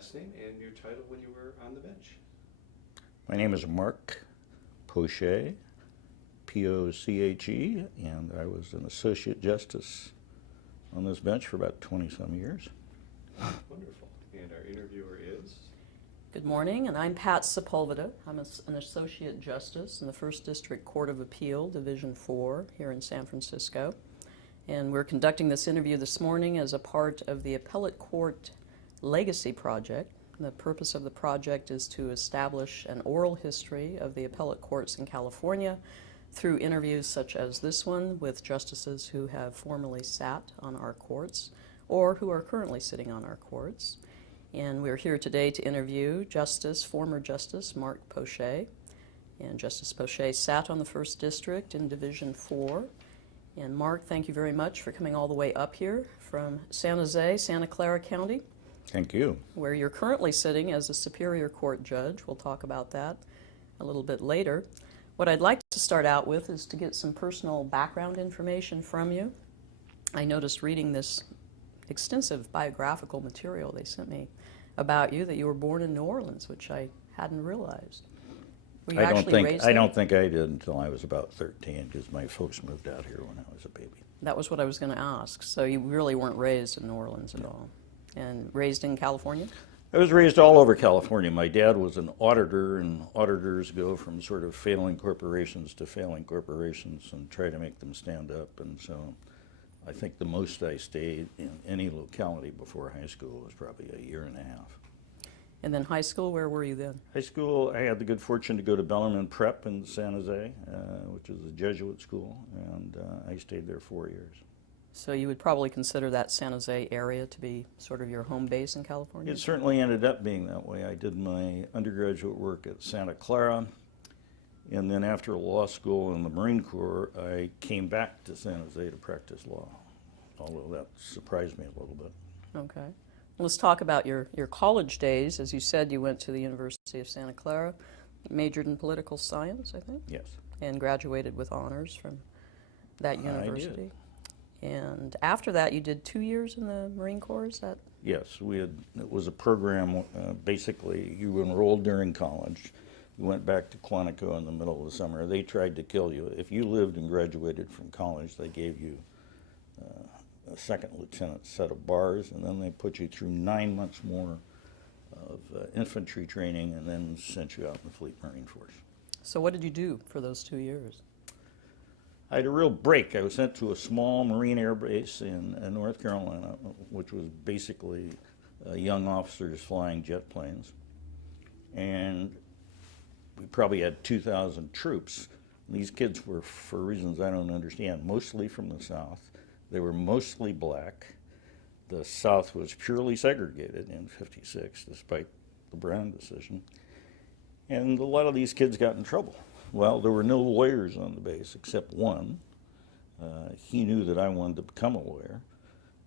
Last name and your title when you were on the bench. My name is Mark Poché, P-O-C-H-E, and I was an associate justice on this bench for about 20-some years. Wonderful. And our interviewer is? Good morning, and I'm Pat Sepulveda. I'm an associate justice in the First District Court of Appeal, Division 4, here in San Francisco. And we're conducting this interview this morning as a part of the Appellate Court Legacy Project. The purpose of the project is to establish an oral history of the appellate courts in California through interviews such as this one with justices who have formerly sat on our courts or who are currently sitting on our courts. And we're here today to interview former Justice Mark Poché. And Justice Poché sat on the First District in Division 4. And Mark, thank you very much for coming all the way up here from San Jose, Santa Clara County. Thank you. Where you're currently sitting as a Superior Court judge. We'll talk about that a little bit later. What I'd like to start out with is to get some personal background information from you. I noticed reading this extensive biographical material they sent me about you that you were born in New Orleans, which I hadn't realized. Were you actually raised there? I don't think I did until I was about 13, because my folks moved out here when I was a baby. That was what I was going to ask. So you really weren't raised in New Orleans at all? And raised in California? I was raised all over California. My dad was an auditor, and auditors go from sort of failing corporations to failing corporations and try to make them stand up. And so I think the most I stayed in any locality before high school was probably a year and a half. And then high school, where were you then? High school, I had the good fortune to go to Bellarmine Prep in San Jose, which is a Jesuit school, and I stayed there 4 years. So you would probably consider that San Jose area to be sort of your home base in California? It certainly ended up being that way. I did my undergraduate work at Santa Clara, and then after law school in the Marine Corps, I came back to San Jose to practice law, although that surprised me a little bit. Okay. Let's talk about your college days. As you said, you went to the University of Santa Clara, majored in political science, I think? Yes. And graduated with honors from that university. I did. And after that, you did 2 years in the Marine Corps, is that? Yes, it was a program, basically you enrolled during college. You went back to Quantico in the middle of the summer. They tried to kill you. If you lived and graduated from college, they gave you a second lieutenant set of bars, and then they put you through 9 months more of infantry training, and then sent you out in the Fleet Marine Force. So what did you do for those 2 years? I had a real break. I was sent to a small Marine Air Base in North Carolina, which was basically young officers flying jet planes. And we probably had 2,000 troops. And these kids were, for reasons I don't understand, mostly from the South. They were mostly black. The South was purely segregated in '56, despite the Brown decision. And a lot of these kids got in trouble. Well, there were no lawyers on the base except one. He knew that I wanted to become a lawyer,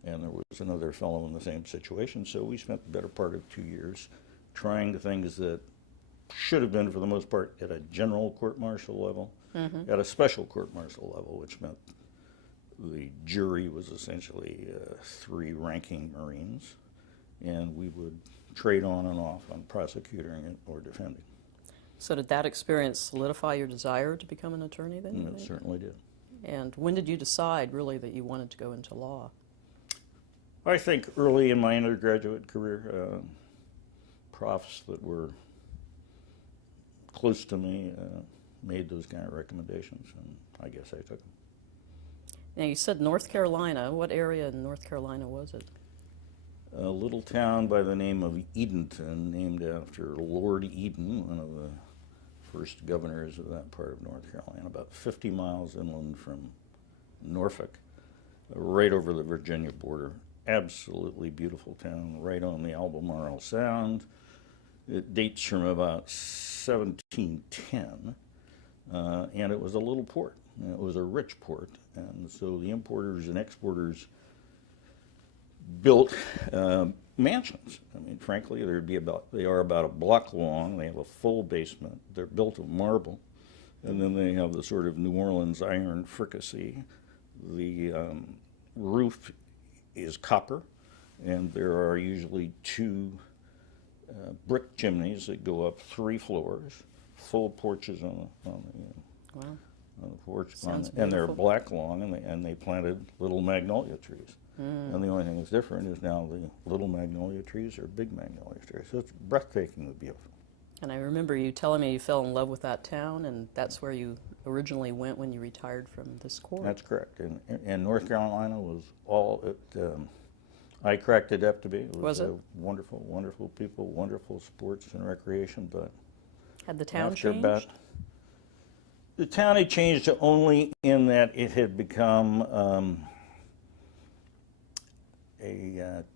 and there was another fellow in the same situation, so we spent the better part of 2 years trying the things that should have been, for the most part, at a general court-martial level, at a special court-martial level, which meant the jury was essentially 3 ranking Marines, and we would trade on and off on prosecuting or defending. So did that experience solidify your desire to become an attorney then? It certainly did. And when did you decide, really, that you wanted to go into law? I think early in my undergraduate career, profs that were close to me made those kind of recommendations, and I guess I took them. Now, you said North Carolina. What area in North Carolina was it? A little town by the name of Edenton, named after Lord Eden, one of the first governors of that part of North Carolina, about 50 miles inland from Norfolk, right over the Virginia border. Absolutely beautiful town, right on the Albemarle Sound. It dates from about 1710, and it was a little port. It was a rich port, and so the importers and exporters built mansions. I mean, frankly, they are about a block long. They have a full basement. They're built of marble, and then they have the sort of New Orleans iron fricassee. The roof is copper, and there are usually 2 brick chimneys that go up 3 floors, full porches on Wow. the porch, Sounds and they're beautiful. black long, and they planted little magnolia trees. And the only thing that's different is now the little magnolia trees are big magnolia trees. So it's breathtakingly beautiful. And I remember you telling me you fell in love with that town, and that's where you originally went when you retired from this court. That's correct. And North Carolina was all it. I cracked it up to be. It Was it? Wonderful, wonderful people, wonderful sports and recreation. But Had the town after changed? about the town had changed only in that it had become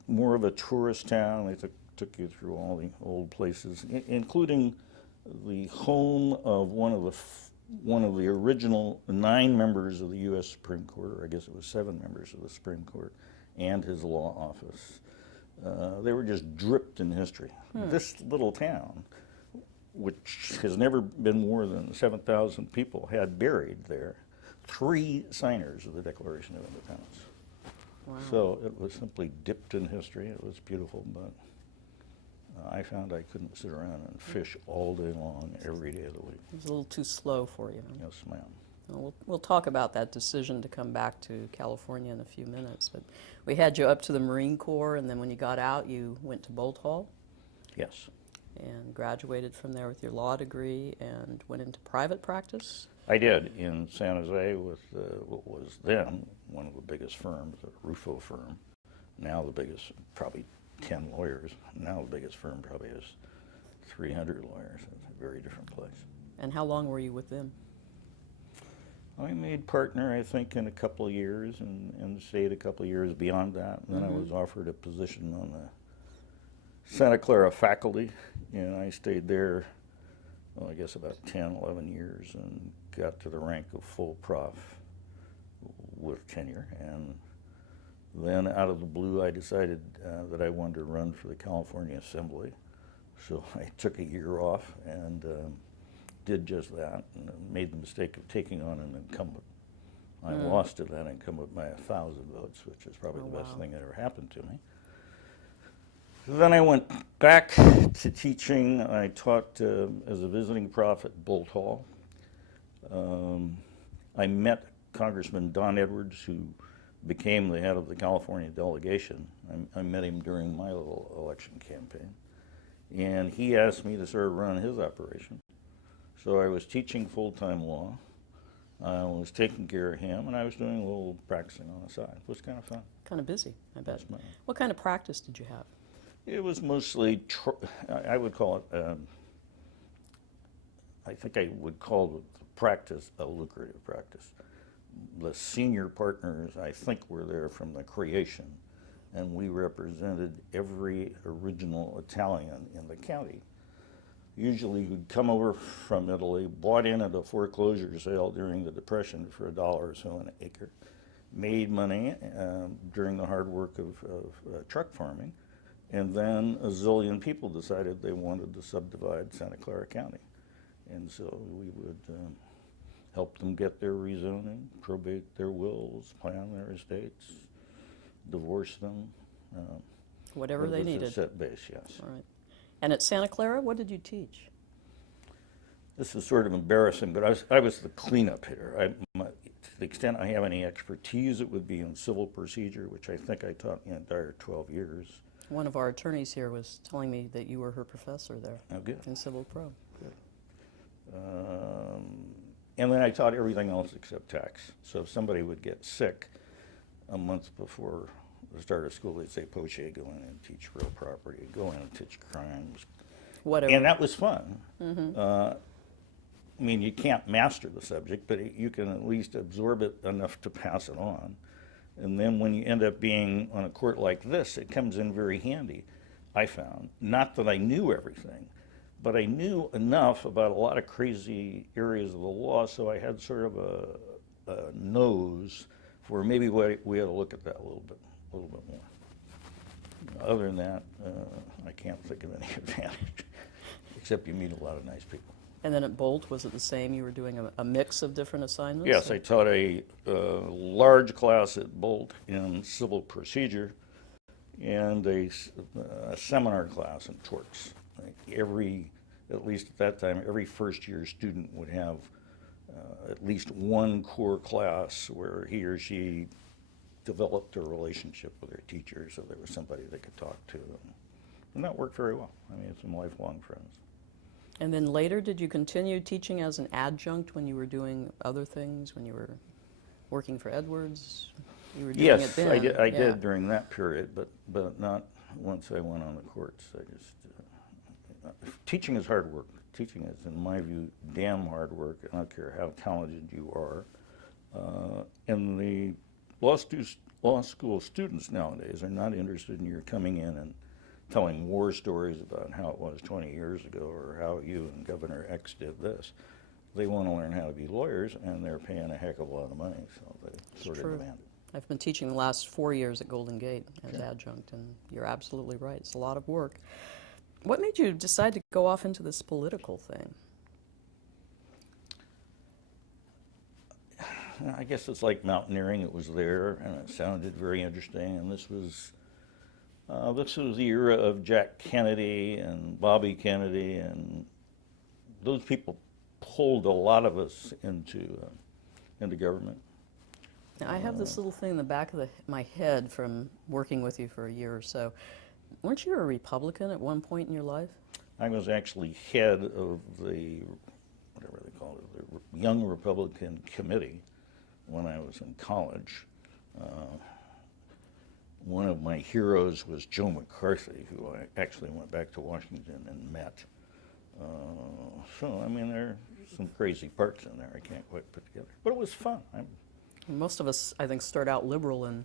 more of a tourist town. They took you through all the old places, including the home of one of the original 9 members of the U.S. Supreme Court, or I guess it was 7 members of the Supreme Court, and his law office. They were just dripped in history. This little town, which has never been more than 7,000 people, had buried there 3 signers of the Declaration of Independence. Wow. So it was simply dipped in history. It was beautiful, but I found I couldn't sit around and fish all day long, every day of the week. It was a little too slow for you. Yes, ma'am. Well, we'll talk about that decision to come back to California in a few minutes. But we had you up to the Marine Corps, and then when you got out, you went to Bolt Hall Yes. and graduated from there with your law degree and went into private practice. I did in San Jose with what was then one of the biggest firms, a Rufo firm. Now the biggest, probably 10 lawyers. Now the biggest firm probably has 300 lawyers. It's a very different place. And how long were you with them? I made partner, I think, in a couple of years and stayed a couple of years beyond that. And then I was offered a position on the Santa Clara faculty, and I stayed there, well, I guess about 10, 11 years and got to the rank of full prof with tenure. And then out of the blue, I decided that I wanted to run for the California Assembly. So I took a year off and did just that, and made the mistake of taking on an incumbent. I lost to that incumbent by 1,000 votes, which is probably the best thing that ever happened to me. Then I went back to teaching. I taught as a visiting prof at Bolt Hall. I met Congressman Don Edwards, who became the head of the California delegation. I met him during my little election campaign. And he asked me to sort of run his operation. So I was teaching full-time law, I was taking care of him, and I was doing a little practicing on the side. It was kind of fun. Kind of busy, I bet. Yes, ma'am. What kind of practice did you have? It was mostly, I would call it, I think I would call the practice a lucrative practice. The senior partners, I think, were there from the creation, and we represented every original Italian in the county. Usually who'd come over from Italy, bought in at a foreclosure sale during the Depression for $1 or so an acre, made money during the hard work of truck farming, and then a zillion people decided they wanted to subdivide Santa Clara County. And so we would help them get their rezoning, probate their wills, plan their estates, divorce them. Whatever they It was needed. a set base, yes. All right. And at Santa Clara, what did you teach? This is sort of embarrassing, but I was the cleanup hitter. To the extent I have any expertise, it would be in civil procedure, which I think I taught the entire 12 years. One of our attorneys here was telling me that you were her professor there Oh, good. in civil pro. And then I taught everything else except tax. So if somebody would get sick a month before the start of school, they'd say, Poché, go in and teach real property, go in and teach crimes. Whatever. And that was fun. I mean, you can't master the subject, but you can at least absorb it enough to pass it on. And then when you end up being on a court like this, it comes in very handy, I found. Not that I knew everything, but I knew enough about a lot of crazy areas of the law, so I had sort of a nose for maybe we ought to look at that a little bit more. Other than that, I can't think of any advantage, except you meet a lot of nice people. And then at Bolt, was it the same? You were doing a mix of different assignments? Yes, I taught a large class at Bolt in civil procedure and a seminar class in torts. At least at that time, every first-year student would have at least one core class where he or she developed a relationship with their teacher, so there was somebody they could talk to. And that worked very well. I mean, some lifelong friends. And then later, did you continue teaching as an adjunct when you were doing other things, when you were working for Edwards? You were doing it then. Yes, I did during that period, but not once I went on the courts. Teaching is hard work. Teaching is, in my view, damn hard work. I don't care how talented you are. And the law school students nowadays are not interested in your coming in and telling war stories about how it was 20 years ago or how you and Governor X did this. They want to learn how to be lawyers, and they're paying a heck of a lot of money, so they sort of demand it. I've been teaching the last 4 years at Golden Gate as adjunct, and you're absolutely right. It's a lot of work. What made you decide to go off into this political thing? I guess it's like mountaineering. It was there, and it sounded very interesting. And this was the era of Jack Kennedy and Bobby Kennedy, and those people pulled a lot of us into government. Now, I have this little thing in the back of my head from working with you for a year or so. Weren't you a Republican at one point in your life? I was actually head of the, whatever they call it, the Young Republican Committee when I was in college. One of my heroes was Joe McCarthy, who I actually went back to Washington and met. So, I mean, there are some crazy parts in there I can't quite put together. But it was fun. Most of us, I think, start out liberal and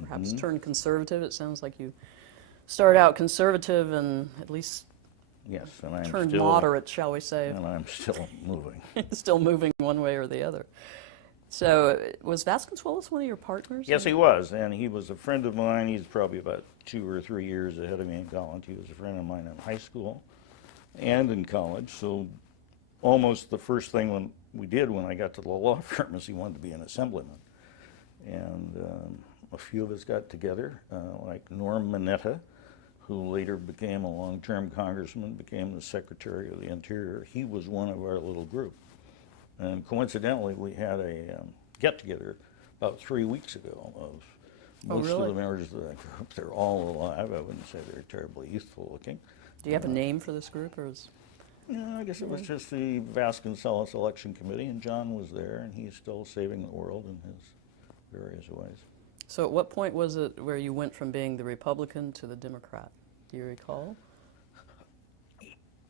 perhaps turn conservative. It sounds like you start out conservative and at least turn moderate, shall we say. And I'm still moving. Still moving one way or the other. So was Vasconcelos one of your partners? Yes, he was, and he was a friend of mine. He's probably about 2 or 3 years ahead of me in college. He was a friend of mine in high school and in college, so almost the first thing we did when I got to the law firm is he wanted to be an assemblyman. And a few of us got together, like Norm Mineta, who later became a long-term congressman, became the Secretary of the Interior. He was one of our little group. And coincidentally, we had a get-together about 3 weeks ago of most of the members of that group. They're all alive. I wouldn't say they're terribly youthful looking. Do you have a name for this group, or is? No, I guess it was just the Vasconcelos Election Committee, and John was there, and he's still saving the world in his various ways. So at what point was it where you went from being the Republican to the Democrat? Do you recall?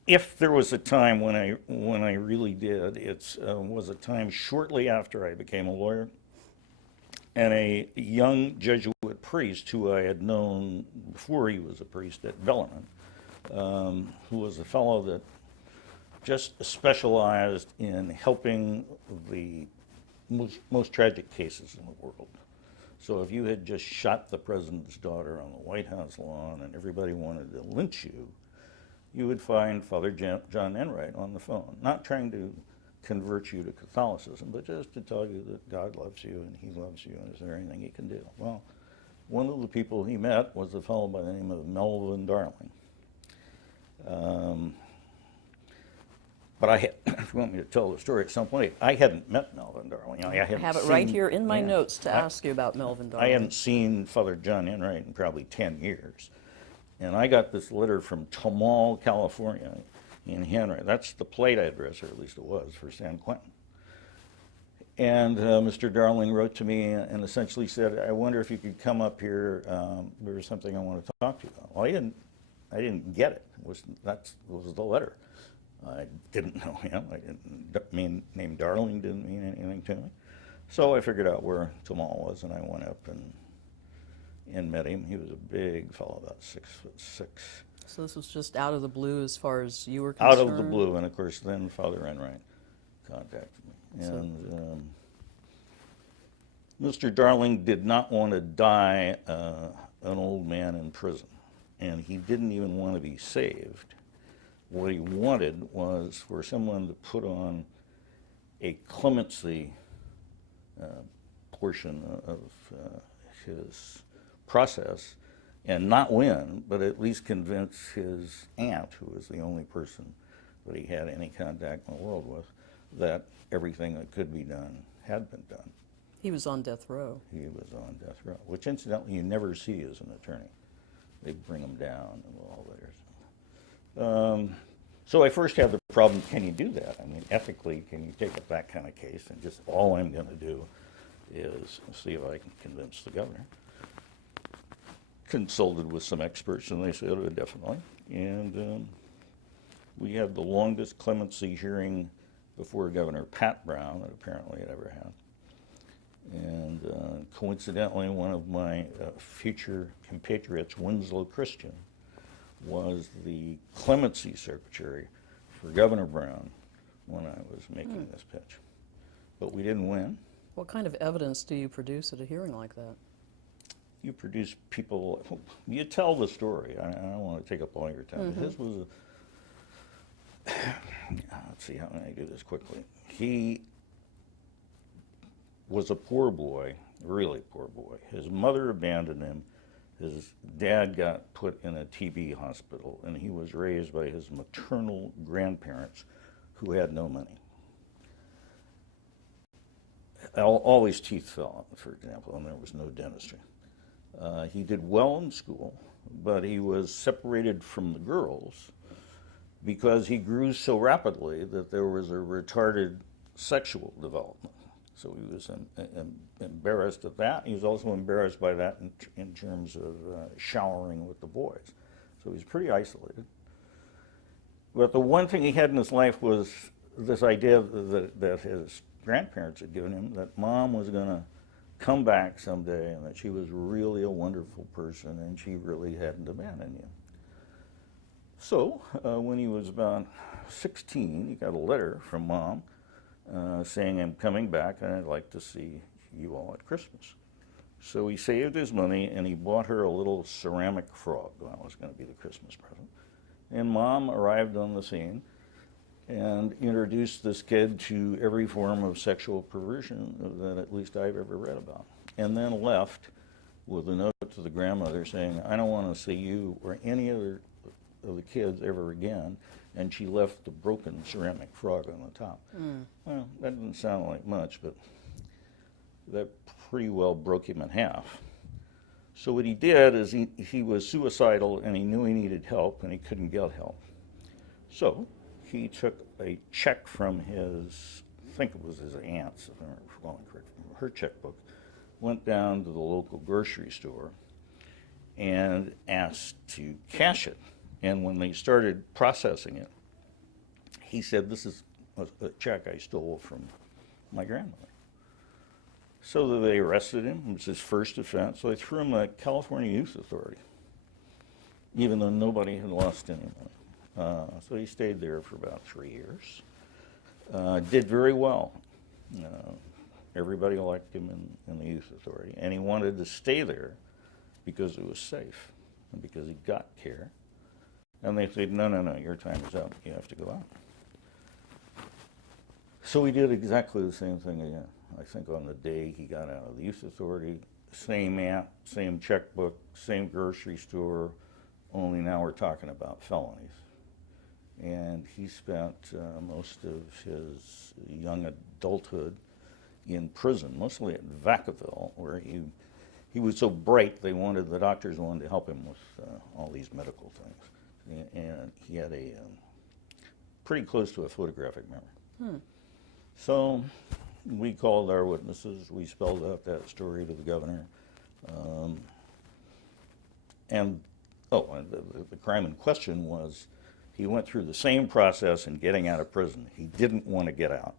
If there was a time when I really did, it was a time shortly after I became a lawyer, and a young Jesuit priest who I had known before he was a priest at Bellarmine, who was a fellow that just specialized in helping the most tragic cases in the world. So if you had just shot the president's daughter on the White House lawn and everybody wanted to lynch you, you would find Father John Enright on the phone, not trying to convert you to Catholicism, but just to tell you that God loves you and he loves you and is there anything he can do? Well, one of the people he met was a fellow by the name of Melvin Darling. But if you want me to tell the story at some point, I hadn't met Melvin Darling. I have it right here in my notes to ask you about Melvin Darling. I hadn't seen Father John Enright in probably 10 years. And I got this letter from Tamal, California, in Henry. That's the plate address, or at least it was, for San Quentin. And Mr. Darling wrote to me and essentially said, I wonder if you could come up here. There's something I want to talk to you about. Well, I didn't get it. That was the letter. I didn't know him. Name Darling didn't mean anything to me. So I figured out where Tamal was, and I went up and met him. He was a big fellow, about 6'6". So this was just out of the blue as far as you were concerned? Out of the blue, and of course then Father Enright contacted me. And Mr. Darling did not want to die an old man in prison, and he didn't even want to be saved. What he wanted was for someone to put on a clemency portion of his process and not win, but at least convince his aunt, who was the only person that he had any contact in the world with, that everything that could be done had been done. He was on death row. He was on death row, which incidentally you never see as an attorney. They bring him down and all that. So I first had the problem, can you do that? I mean, ethically, can you take up that kind of case and just all I'm going to do is see if I can convince the governor? Consulted with some experts, and they said, oh, definitely. And we had the longest clemency hearing before Governor Pat Brown that apparently had ever had. And coincidentally, one of my future compatriots, Winslow Christian, was the clemency secretary for Governor Brown when I was making this pitch. But we didn't win. What kind of evidence do you produce at a hearing like that? You produce people, you tell the story. I don't want to take up all your time. His was let's see, how can I do this quickly? He was a poor boy, really poor boy. His mother abandoned him. His dad got put in a TB hospital, and he was raised by his maternal grandparents who had no money. All his teeth fell out, for example, and there was no dentistry. He did well in school, but he was separated from the girls because he grew so rapidly that there was a retarded sexual development. So he was embarrassed at that. He was also embarrassed by that in terms of showering with the boys. So he was pretty isolated. But the one thing he had in his life was this idea that his grandparents had given him, that mom was going to come back someday and that she was really a wonderful person and she really hadn't abandoned you. So when he was about 16, he got a letter from mom saying, I'm coming back and I'd like to see you all at Christmas. So he saved his money and he bought her a little ceramic frog. That was going to be the Christmas present. And mom arrived on the scene and introduced this kid to every form of sexual perversion that at least I've ever read about. And then left with a note to the grandmother saying, I don't want to see you or any other of the kids ever again. And she left the broken ceramic frog on the top. Well, that didn't sound like much, but that pretty well broke him in half. So what he did is he was suicidal and he knew he needed help and he couldn't get help. So he took a check from his, I think it was his aunt's, if I remember recalling correctly, her checkbook, went down to the local grocery store and asked to cash it. And when they started processing it, he said, this is a check I stole from my grandmother. So they arrested him. It was his first offense. So they threw him at California Youth Authority, even though nobody had lost any money. So he stayed there for about 3 years. Did very well. Everybody liked him in the Youth Authority. And he wanted to stay there because it was safe and because he got care. And they said, no, your time is up. You have to go out. So he did exactly the same thing again. I think on the day he got out of the Youth Authority, same aunt, same checkbook, same grocery store, only now we're talking about felonies. And he spent most of his young adulthood in prison, mostly at Vacaville, where he was so bright the doctors wanted to help him with all these medical things. And he had a pretty close to a photographic memory. So we called our witnesses. We spelled out that story to the governor. And the crime in question was he went through the same process in getting out of prison. He didn't want to get out.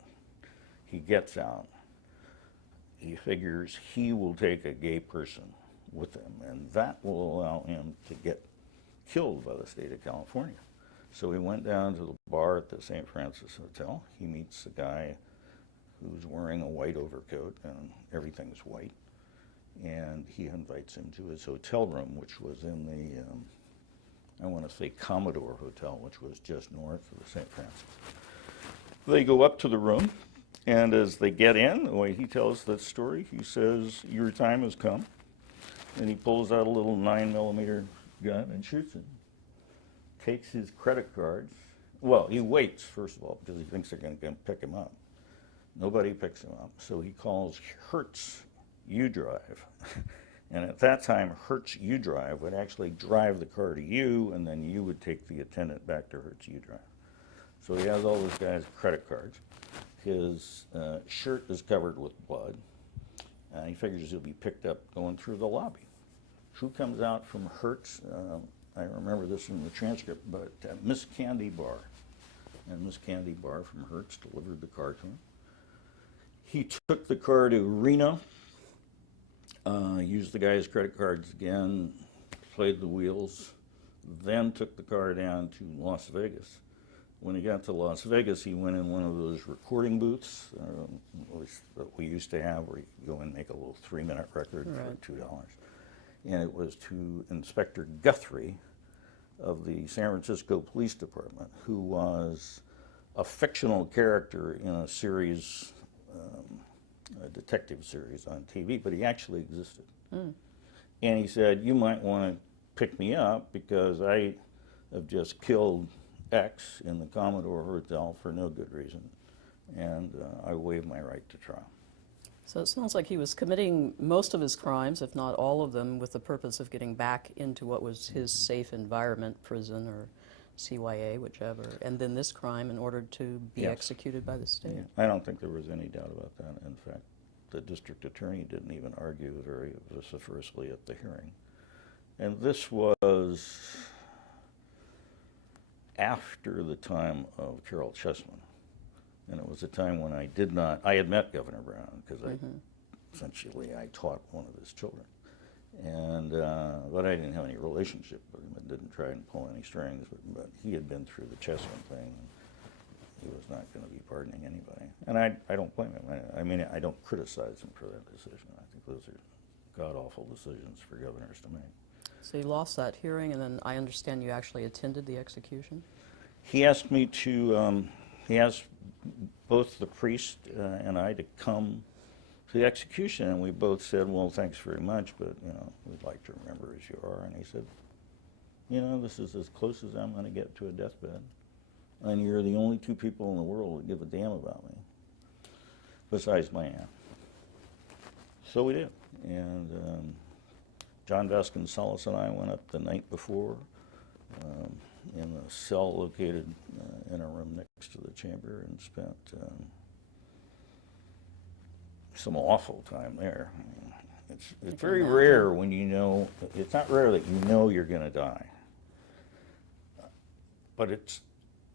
He gets out. He figures he will take a gay person with him, and that will allow him to get killed by the state of California. So he went down to the bar at the St. Francis Hotel. He meets a guy who's wearing a white overcoat and everything's white. And he invites him to his hotel room, which was in the, I want to say Commodore Hotel, which was just north of the St. Francis. They go up to the room, and as they get in, the way he tells that story, he says, your time has come. And he pulls out a little 9mm gun and shoots him. Takes his credit cards. Well, he waits, first of all, because he thinks they're going to pick him up. Nobody picks him up. So he calls Hertz U-Drive. And at that time, Hertz U-Drive would actually drive the car to you, and then you would take the attendant back to Hertz U-Drive. So he has all this guy's credit cards. His shirt is covered with blood. He figures he'll be picked up going through the lobby. Who comes out from Hertz? I remember this in the transcript, but Miss Candy Bar. And Miss Candy Bar from Hertz delivered the car to him. He took the car to Reno, used the guy's credit cards again, played the wheels, then took the car down to Las Vegas. When he got to Las Vegas, he went in one of those recording booths that we used to have, where you go and make a little 3-minute record for $2. And it was to Inspector Guthrie of the San Francisco Police Department, who was a fictional character in a series, a detective series on TV, but he actually existed. And he said, you might want to pick me up because I have just killed X in the Commodore Hotel for no good reason, and I waive my right to trial. So it sounds like he was committing most of his crimes, if not all of them, with the purpose of getting back into what was his safe environment, prison or CYA, whichever, and then this crime in order to be executed by the state. Yeah. I don't think there was any doubt about that. In fact, the district attorney didn't even argue very vociferously at the hearing. And this was after the time of Carol Chessman. And it was a time when I had met Governor Brown, because essentially I taught one of his children. And, but I didn't have any relationship with him. I didn't try and pull any strings, but he had been through the Chessman thing. And he was not going to be pardoning anybody. And I don't blame him. I mean, I don't criticize him for that decision. I think those are god-awful decisions for governors to make. So you lost that hearing, and then I understand you actually attended the execution? He asked me to, he asked both the priest and I to come to the execution, and we both said, well, thanks very much, but, you know, we'd like to remember as you are. And he said, you know, this is as close as I'm going to get to a deathbed, and you're the only two people in the world that give a damn about me, besides my aunt. So we did, and John Vasconcellos and I went up the night before in a cell located in a room next to the chamber, and spent some awful time there. I mean, it's very rare when you know, it's not rare that you know you're going to die, but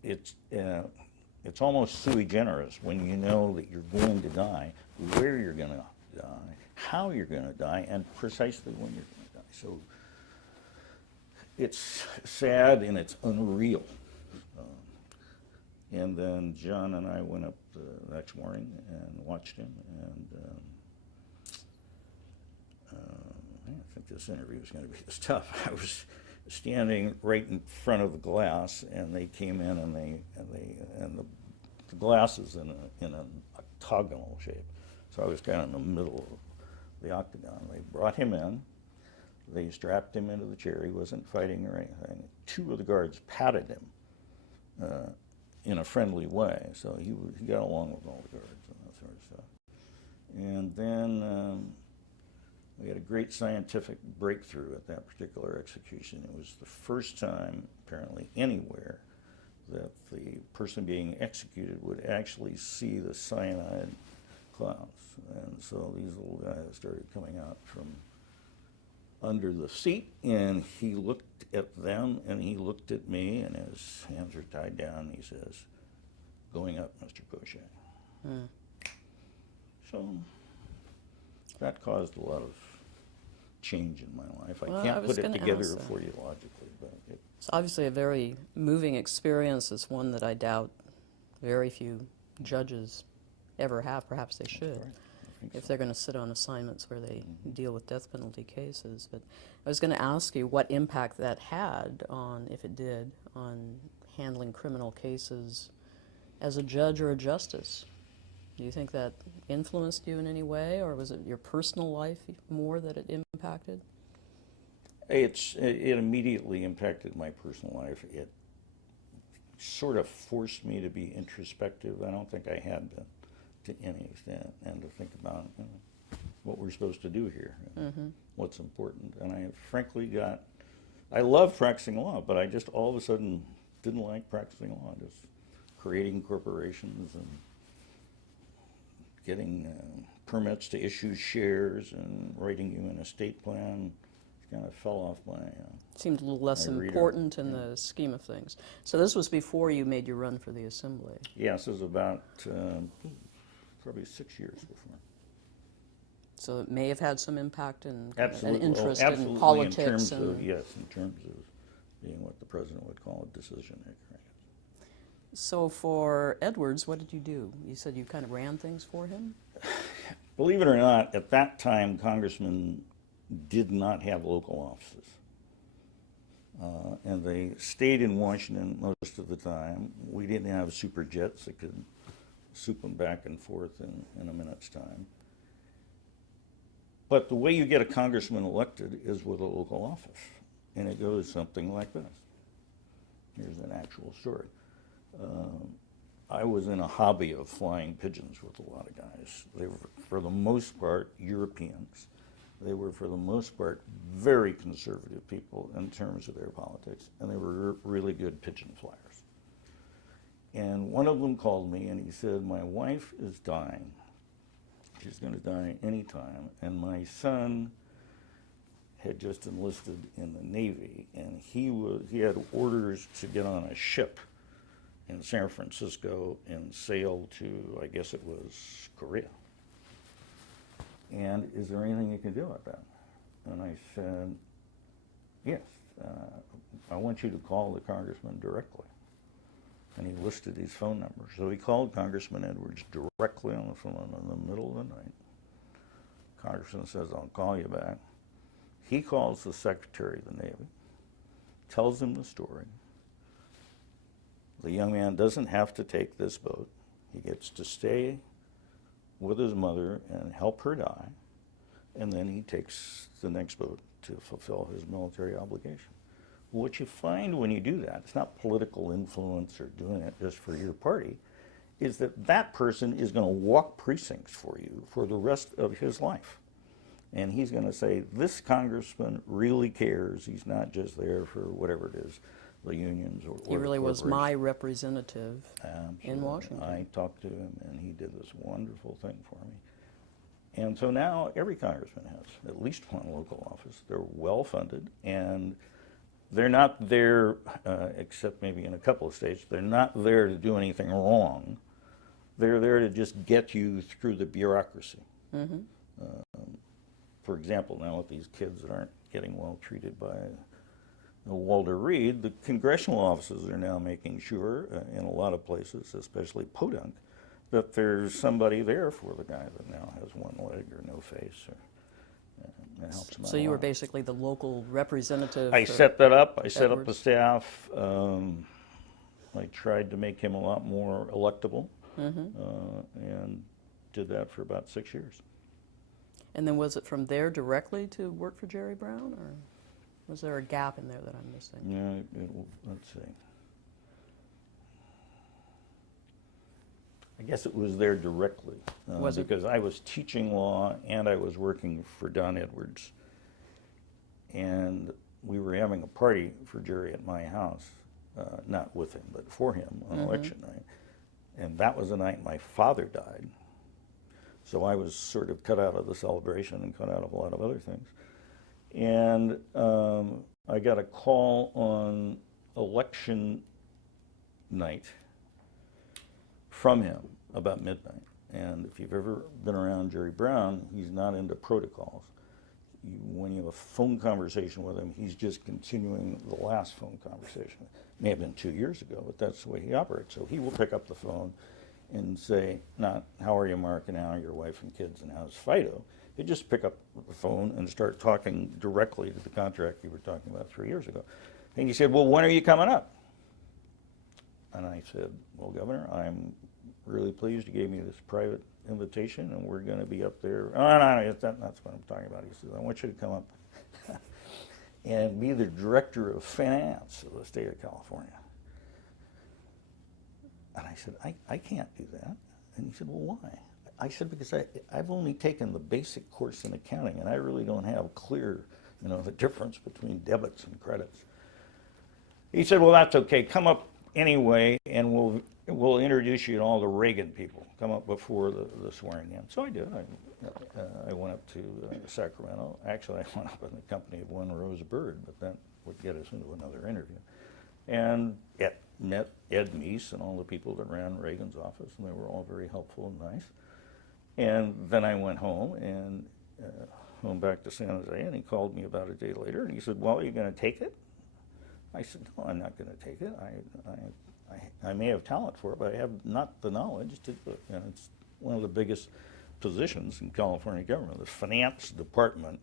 it's almost sui generis when you know that you're going to die, where you're going to die, how you're going to die, and precisely when you're going to die. So it's sad and it's unreal. And then John and I went up the next morning and watched him, and I think this interview was going to be this tough. I was standing right in front of the glass, and they came in, and the glass is in an octagonal shape. So I was kind of in the middle of the octagon. They brought him in. They strapped him into the chair. He wasn't fighting or anything. Two of the guards patted him in a friendly way, so he got along with all the guards and that sort of stuff. And then we had a great scientific breakthrough at that particular execution. It was the first time, apparently anywhere, that the person being executed would actually see the cyanide clouds. And so these little guys started coming out from under the seat, and he looked at them, and he looked at me, and his hands were tied down, and he says, "Going up, Mr. Poché." So that caused a lot of change in my life. I can't put it together for you logically, but it's obviously a very moving experience. It's one that I doubt very few judges ever have. Perhaps they should, if they're going to sit on assignments where they deal with death penalty cases. But I was going to ask you what impact that had on, if it did, on handling criminal cases as a judge or a justice. Do you think that influenced you in any way, or was it your personal life more that it impacted? It immediately impacted my personal life. It sort of forced me to be introspective. I don't think I had been to any extent, and to think about what we're supposed to do here, and what's important. And I frankly I love practicing law, but I just all of a sudden didn't like practicing law, just creating corporations and getting permits to issue shares and writing you an estate plan. Kind of fell off my. Seemed a little less important in the scheme of things. So this was before you made your run for the assembly. Yes, it was about probably 6 years before. So it may have had some impact in Absolutely. an interest Absolutely, in politics. in terms and of, yes, in terms of being what the president would call a decision maker. So for Edwards, what did you do? You said you kind of ran things for him? Believe it or not, at that time, congressmen did not have local offices. And they stayed in Washington most of the time. We didn't have super jets that could soup them back and forth in a minute's time. But the way you get a congressman elected is with a local office. And it goes something like this. Here's an actual story. I was in a hobby of flying pigeons with a lot of guys. They were, for the most part, Europeans. They were, for the most part, very conservative people in terms of their politics, and they were really good pigeon flyers. And one of them called me and he said, "My wife is dying. She's going to die any time, and my son had just enlisted in the Navy, and he had orders to get on a ship in San Francisco and sail to, I guess it was Korea. And is there anything you can do about that?" And I said, "Yes, I want you to call the congressman directly." And he listed his phone number. So he called Congressman Edwards directly on the phone in the middle of the night. Congressman says, "I'll call you back." He calls the Secretary of the Navy, tells him the story. The young man doesn't have to take this boat. He gets to stay with his mother and help her die, and then he takes the next boat to fulfill his military obligation. What you find when you do that, it's not political influence or doing it just for your party, is that that person is going to walk precincts for you for the rest of his life. And he's going to say, "This congressman really cares. He's not just there for whatever it is, the unions or He really was my corporations." representative Absolutely. in Washington. I talked to him, and he did this wonderful thing for me. And so now every congressman has at least one local office. They're well-funded, and they're not there, except maybe in a couple of states, they're not there to do anything wrong. They're there to just get you through the bureaucracy. Mm-hmm. For example, now with these kids that aren't getting well treated by Walter Reed, the congressional offices are now making sure, in a lot of places, especially Podunk, that there's somebody there for the guy that now has one leg or no face, and helps him out. So you a were lot. basically the local representative. I for set that up. I set up the Edwards. staff. I tried to make him a lot more electable, and did that for about 6 years. And then was it from there directly to work for Jerry Brown, or was there a gap in there that I'm missing? Yeah, let's see. I guess it was there directly, Was it? because I was teaching law and I was working for Don Edwards. And we were having a party for Jerry at my house, not with him, but for him on election night. And that was the night my father died. So I was sort of cut out of the celebration and cut out of a lot of other things. And I got a call on election night from him about midnight. And if you've ever been around Jerry Brown, he's not into protocols. When you have a phone conversation with him, he's just continuing the last phone conversation. It may have been 2 years ago, but that's the way he operates. So he will pick up the phone and say, not, "How are you, Mark, and how are your wife and kids, and how's Fido?" He'd just pick up the phone and start talking directly to the contract you were talking about 3 years ago. And he said, "Well, when are you coming up?" And I said, "Well, Governor, I'm really pleased you gave me this private invitation, and we're going to be up there." "Oh, no, that's what I'm talking about." He said, "I want you to come up." and be the director of finance of the state of California. And I said, I can't do that. And he said, well, why? I said, because I've only taken the basic course in accounting, and I really don't have clear, the difference between debits and credits. He said, well, that's okay. Come up anyway, and we'll introduce you to all the Reagan people. Come up before the swearing in. So I did. I went up to Sacramento. Actually, I went up in the company of one Rose Bird, but that would get us into another interview. And met Ed Meese and all the people that ran Reagan's office, and they were all very helpful and nice. And then I went home and home back to San Jose, and he called me about a day later, and he said, well, are you going to take it? I said, no, I'm not going to take it. I may have talent for it, but I have not the knowledge to do it. And it's one of the biggest positions in California government, the finance department.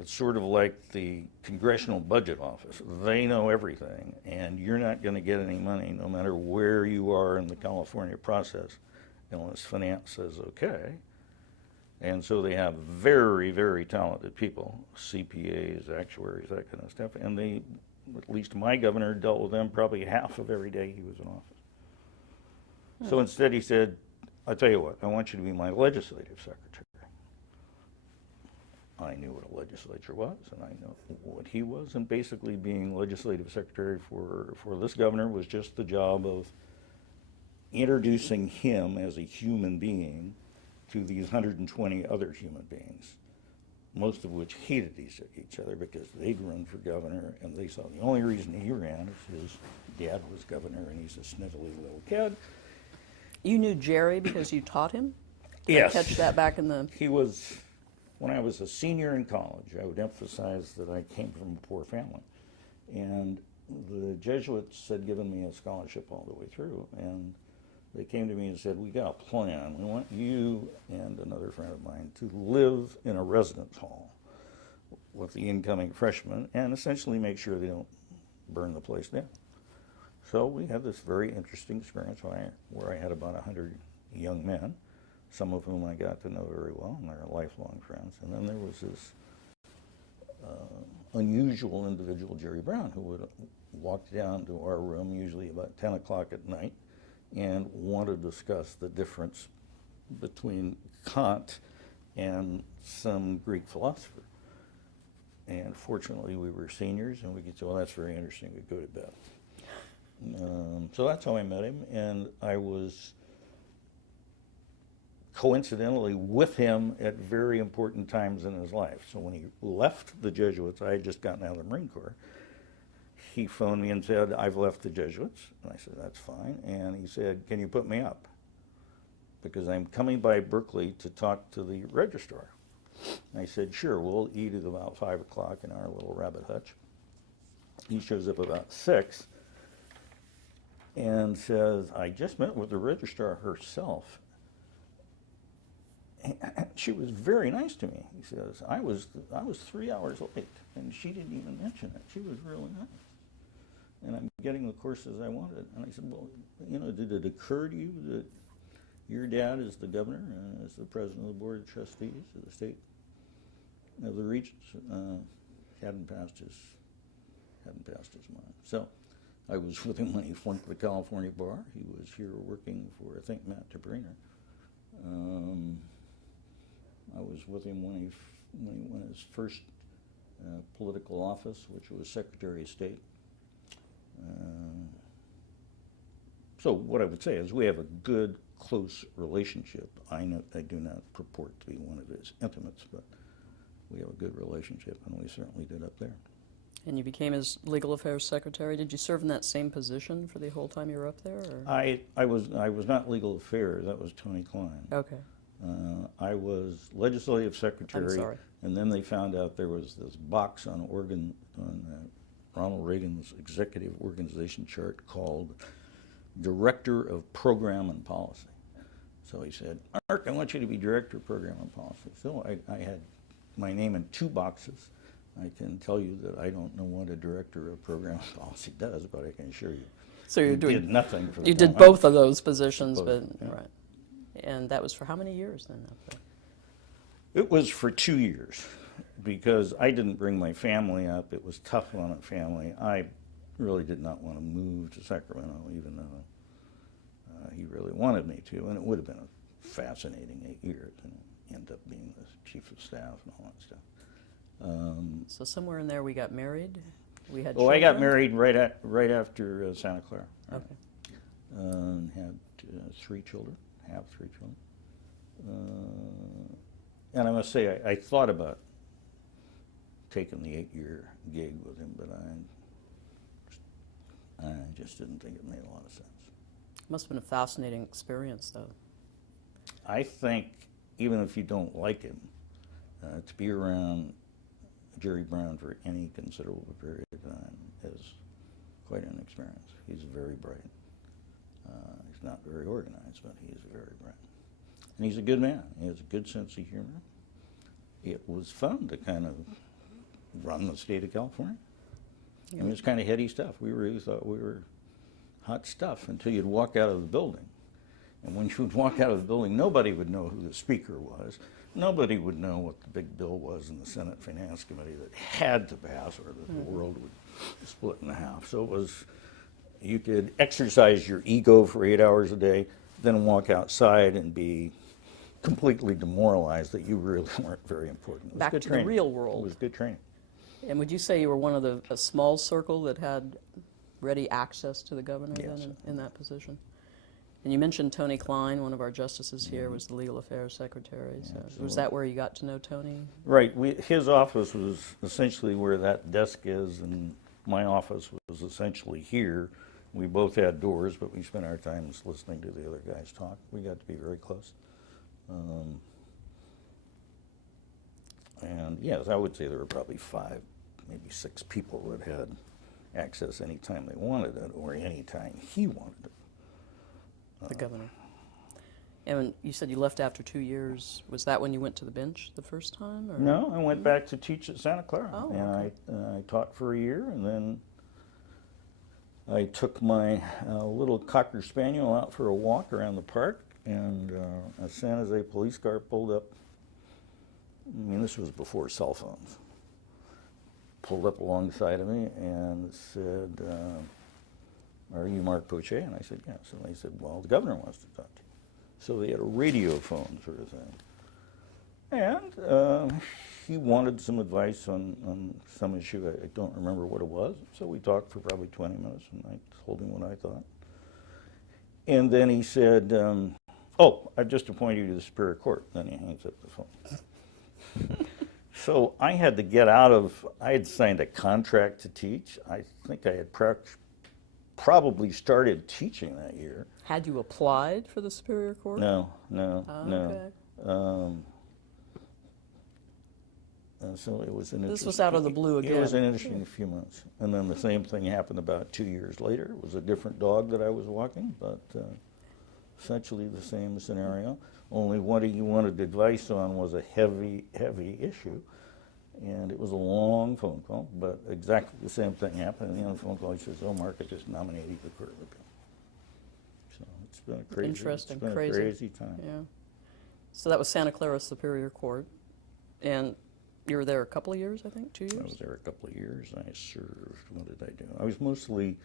It's sort of like the Congressional Budget Office. They know everything, and you're not going to get any money no matter where you are in the California process unless finance says okay. And so they have very, very talented people, CPAs, actuaries, that kind of stuff, and they, at least my governor, dealt with them probably half of every day he was in office. So instead he said, I'll tell you what, I want you to be my legislative secretary. I knew what a legislature was, and I know what he was, and basically being legislative secretary for this governor was just the job of introducing him as a human being to these 120 other human beings, most of which hated each other because they'd run for governor, and they saw the only reason he ran is his dad was governor, and he's a snivelly little kid. You knew Jerry because you taught him? Yes. Catch that back in the... He was, when I was a senior in college, I would emphasize that I came from a poor family. And the Jesuits had given me a scholarship all the way through, and they came to me and said, we got a plan. We want you and another friend of mine to live in a residence hall with the incoming freshmen and essentially make sure they don't burn the place down. So we had this very interesting experience where I had about 100 young men, some of whom I got to know very well, and they're lifelong friends. And then there was this unusual individual, Jerry Brown, who would walk down to our room usually about 10 o'clock at night and want to discuss the difference between Kant and some Greek philosopher. And fortunately, we were seniors, and we could say, well, that's very interesting, we'd go to bed. So that's how I met him, and I was coincidentally with him at very important times in his life. So when he left the Jesuits, I had just gotten out of the Marine Corps, he phoned me and said, I've left the Jesuits. And I said, that's fine. And he said, can you put me up? Because I'm coming by Berkeley to talk to the registrar. And I said, sure, we'll eat at about 5 o'clock in our little rabbit hutch. He shows up about 6 and says, I just met with the registrar herself. And she was very nice to me. He says, I was 3 hours late, and she didn't even mention it. She was really nice. And I'm getting the courses I wanted. And I said, well, did it occur to you that your dad is the governor and is the president of the board of trustees of the state of the Regents? Hadn't passed his mind. So I was with him when he flunked the California bar. He was here working for, I think, Matt Tabriner. I was with him when he won his first political office, which was Secretary of State. So what I would say is we have a good, close relationship. I do not purport to be one of his intimates, but we have a good relationship, and we certainly did up there. And you became his legal affairs secretary. Did you serve in that same position for the whole time you were up there? Or? I was not legal affairs. That was Tony Klein. Okay. I was legislative secretary. I'm sorry. And then they found out there was this box on Ronald Reagan's executive organization chart called Director of Program and Policy. So he said, Mark, I want you to be Director of Program and Policy. So I had my name in 2 boxes. I can tell you that I don't know what a Director of Program and Policy does, but I can assure you, So you're did nothing for the You town. did both of those positions, Both, but yeah. right. And that was for how many years then up there? It was for 2 years. because I didn't bring my family up. It was tough on a family. I really did not want to move to Sacramento, even though he really wanted me to, and it would have been a fascinating 8 years, and end up being the chief of staff and all that stuff. So somewhere in there we got married. We had Oh, I got children? married right after Santa Clara. Right. Okay. Had 3 children, have 3 children. And I must say, I thought about taking the 8-year gig with him, but I just didn't think it made a lot of sense. Must have been a fascinating experience, though. I think even if you don't like him, to be around Jerry Brown for any considerable period of time is quite an experience. He's very bright. He's not very organized, but he's very bright. And he's a good man. He has a good sense of humor. It was fun to kind of run the state of California. I mean, it was kind of heady stuff. We really thought we were hot stuff until you'd walk out of the building. And when you would walk out of the building, nobody would know who the speaker was. Nobody would know what the big bill was in the Senate Finance Committee that had to pass, or that the world would split in half. So it was, you could exercise your ego for 8 hours a day, then walk outside and be completely demoralized that you really weren't very important. It was Back good to the training. real world. It was good training. And would you say you were one of a small circle that had ready access to the governor Yes. then in that position? And you mentioned Tony Klein, one of our justices here, was the legal affairs secretary. So was Absolutely. that where you got to know Tony? Right. His office was essentially where that desk is, and my office was essentially here. We both had doors, but we spent our time listening to the other guys talk. We got to be very close. And yes, I would say there were probably 5, maybe 6 people that had access anytime they wanted it, or anytime he wanted it. The governor. And you said you left after 2 years. Was that when you went to the bench the first time? Or? No, I went back to teach at Santa Clara. Oh, and okay. I taught for a year, and then I took my little Cocker Spaniel out for a walk around the park, and a San Jose police car pulled up. I mean, this was before cell phones. Pulled up alongside of me and said, "Are you Mark Poché?" And I said, "Yes." And they said, "Well, the governor wants to talk to you." So they had a radio phone sort of thing. And he wanted some advice on some issue. I don't remember what it was. So we talked for probably 20 minutes, and I told him what I thought. And then he said, "Oh, I've just appointed you to the Superior Court." Then he hangs up the phone. So I had to get out of, I had signed a contract to teach. I think I had probably started teaching that year. Had you applied for the Superior Court? No. Okay. So it was an This was out of the blue It was again. an interesting few months. And then the same thing happened about 2 years later. It was a different dog that I was walking, but essentially the same scenario. Only what he wanted advice on was a heavy, heavy issue. And it was a long phone call, but exactly the same thing happened. And on the phone call, he says, "Oh, Mark, I just nominated you for Court of Appeal." So it's been a crazy, Interesting, it's been crazy. a crazy time. Yeah. So that was Santa Clara Superior Court. And you were there a couple of years, I think, 2 years? I was there a couple of years. I served. What did I do? I was mostly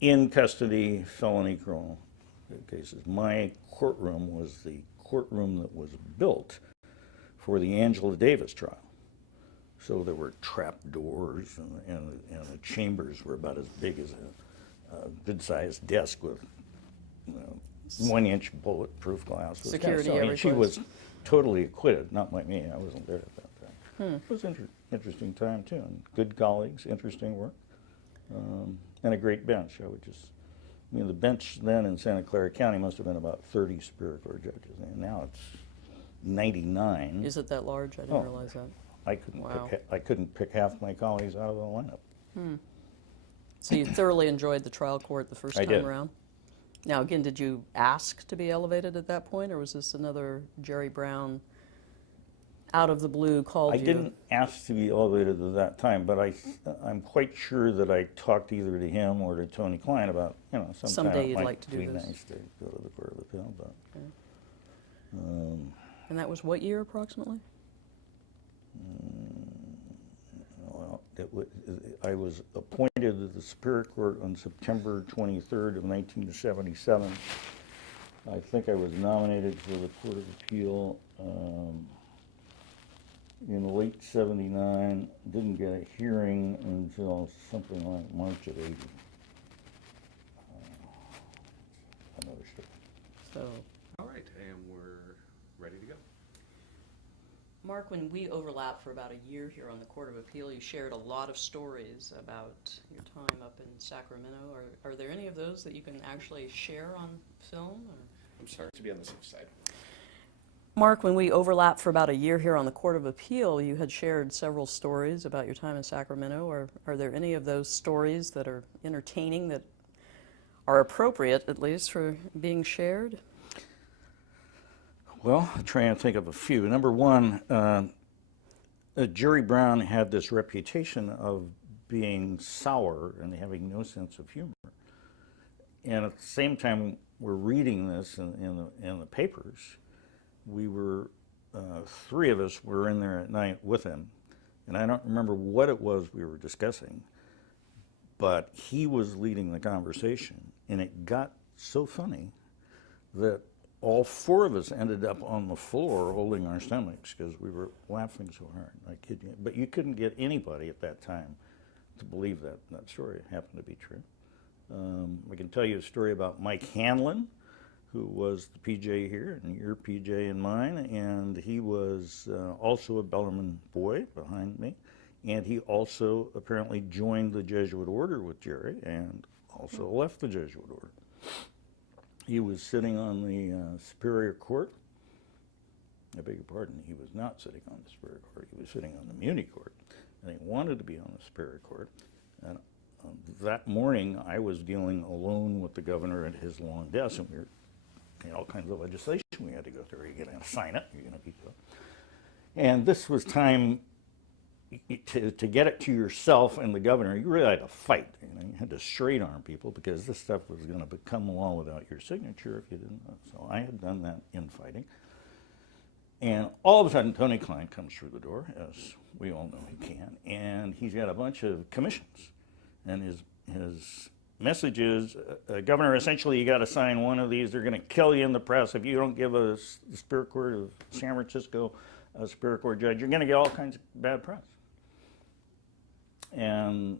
in custody, felony criminal cases. My courtroom was the courtroom that was built for the Angela Davis trial. So there were trap doors, and the chambers were about as big as a good-sized desk with 1-inch bulletproof glass. Security I mean, every she place. was totally acquitted, not like me. I wasn't there at that time. It was an interesting time, too, and good colleagues, interesting work, and a great bench. I mean, the bench then in Santa Clara County must have been about 30 Superior Court judges, and now it's 99. Is it that large? I didn't Oh. realize that. I couldn't pick half my colleagues out of the lineup. So you thoroughly enjoyed the trial court the first I time did. around? Now, again, did you ask to be elevated at that point, or was this another Jerry Brown out of the blue called I you? didn't ask to be elevated at that time, but I'm quite sure that I talked either to him or to Tony Klein about, sometime Someday it you'd might like to do be this. nice to go to the Court of Appeal, but And that was what year approximately? Well, I was appointed to the Superior Court on September 23rd of 1977. I think I was nominated for the Court of Appeal in late '79. Didn't get a hearing until something like March of '80. Another story. So, All right, and we're ready to go. Mark, when we overlapped for about a year here on the Court of Appeal, you shared a lot of stories about your time up in Sacramento. Are there any of those that you can actually share on film? Or? I'm sorry to be on the safe side. Mark, when we overlapped for about a year here on the Court of Appeal, you had shared several stories about your time in Sacramento. Are there any of those stories that are entertaining, that are appropriate, at least, for being shared? Well, I'll try and think of a few. Number one, Jerry Brown had this reputation of being sour and having no sense of humor. And at the same time we're reading this in the papers, we were, three of us were in there at night with him. And I don't remember what it was we were discussing, but he was leading the conversation. And it got so funny that all four of us ended up on the floor holding our stomachs because we were laughing so hard. I kid you. But you couldn't get anybody at that time to believe that story. It happened to be true. I can tell you a story about Mike Hanlon, who was the PJ here, and your PJ and mine, and he was also a Bellarmine boy behind me, and he also apparently joined the Jesuit order with Jerry and also left the Jesuit order. He was sitting on the Superior Court. I beg your pardon, he was not sitting on the Superior Court. He was sitting on the Muni Court, and he wanted to be on the Superior Court. And that morning, I was dealing alone with the governor at his long desk, and we were all kinds of legislation we had to go through. You're going to sign it, you're going to veto it. And this was time to get it to yourself and the governor. You really had to fight. You had to straight arm people because this stuff was going to become law without your signature if you didn't. So I had done that infighting. And all of a sudden, Tony Klein comes through the door, as we all know he can, and he's got a bunch of commissions. And his message is, Governor, essentially you got to sign one of these. They're going to kill you in the press if you don't give the Superior Court of San Francisco a Superior Court judge. You're going to get all kinds of bad press. And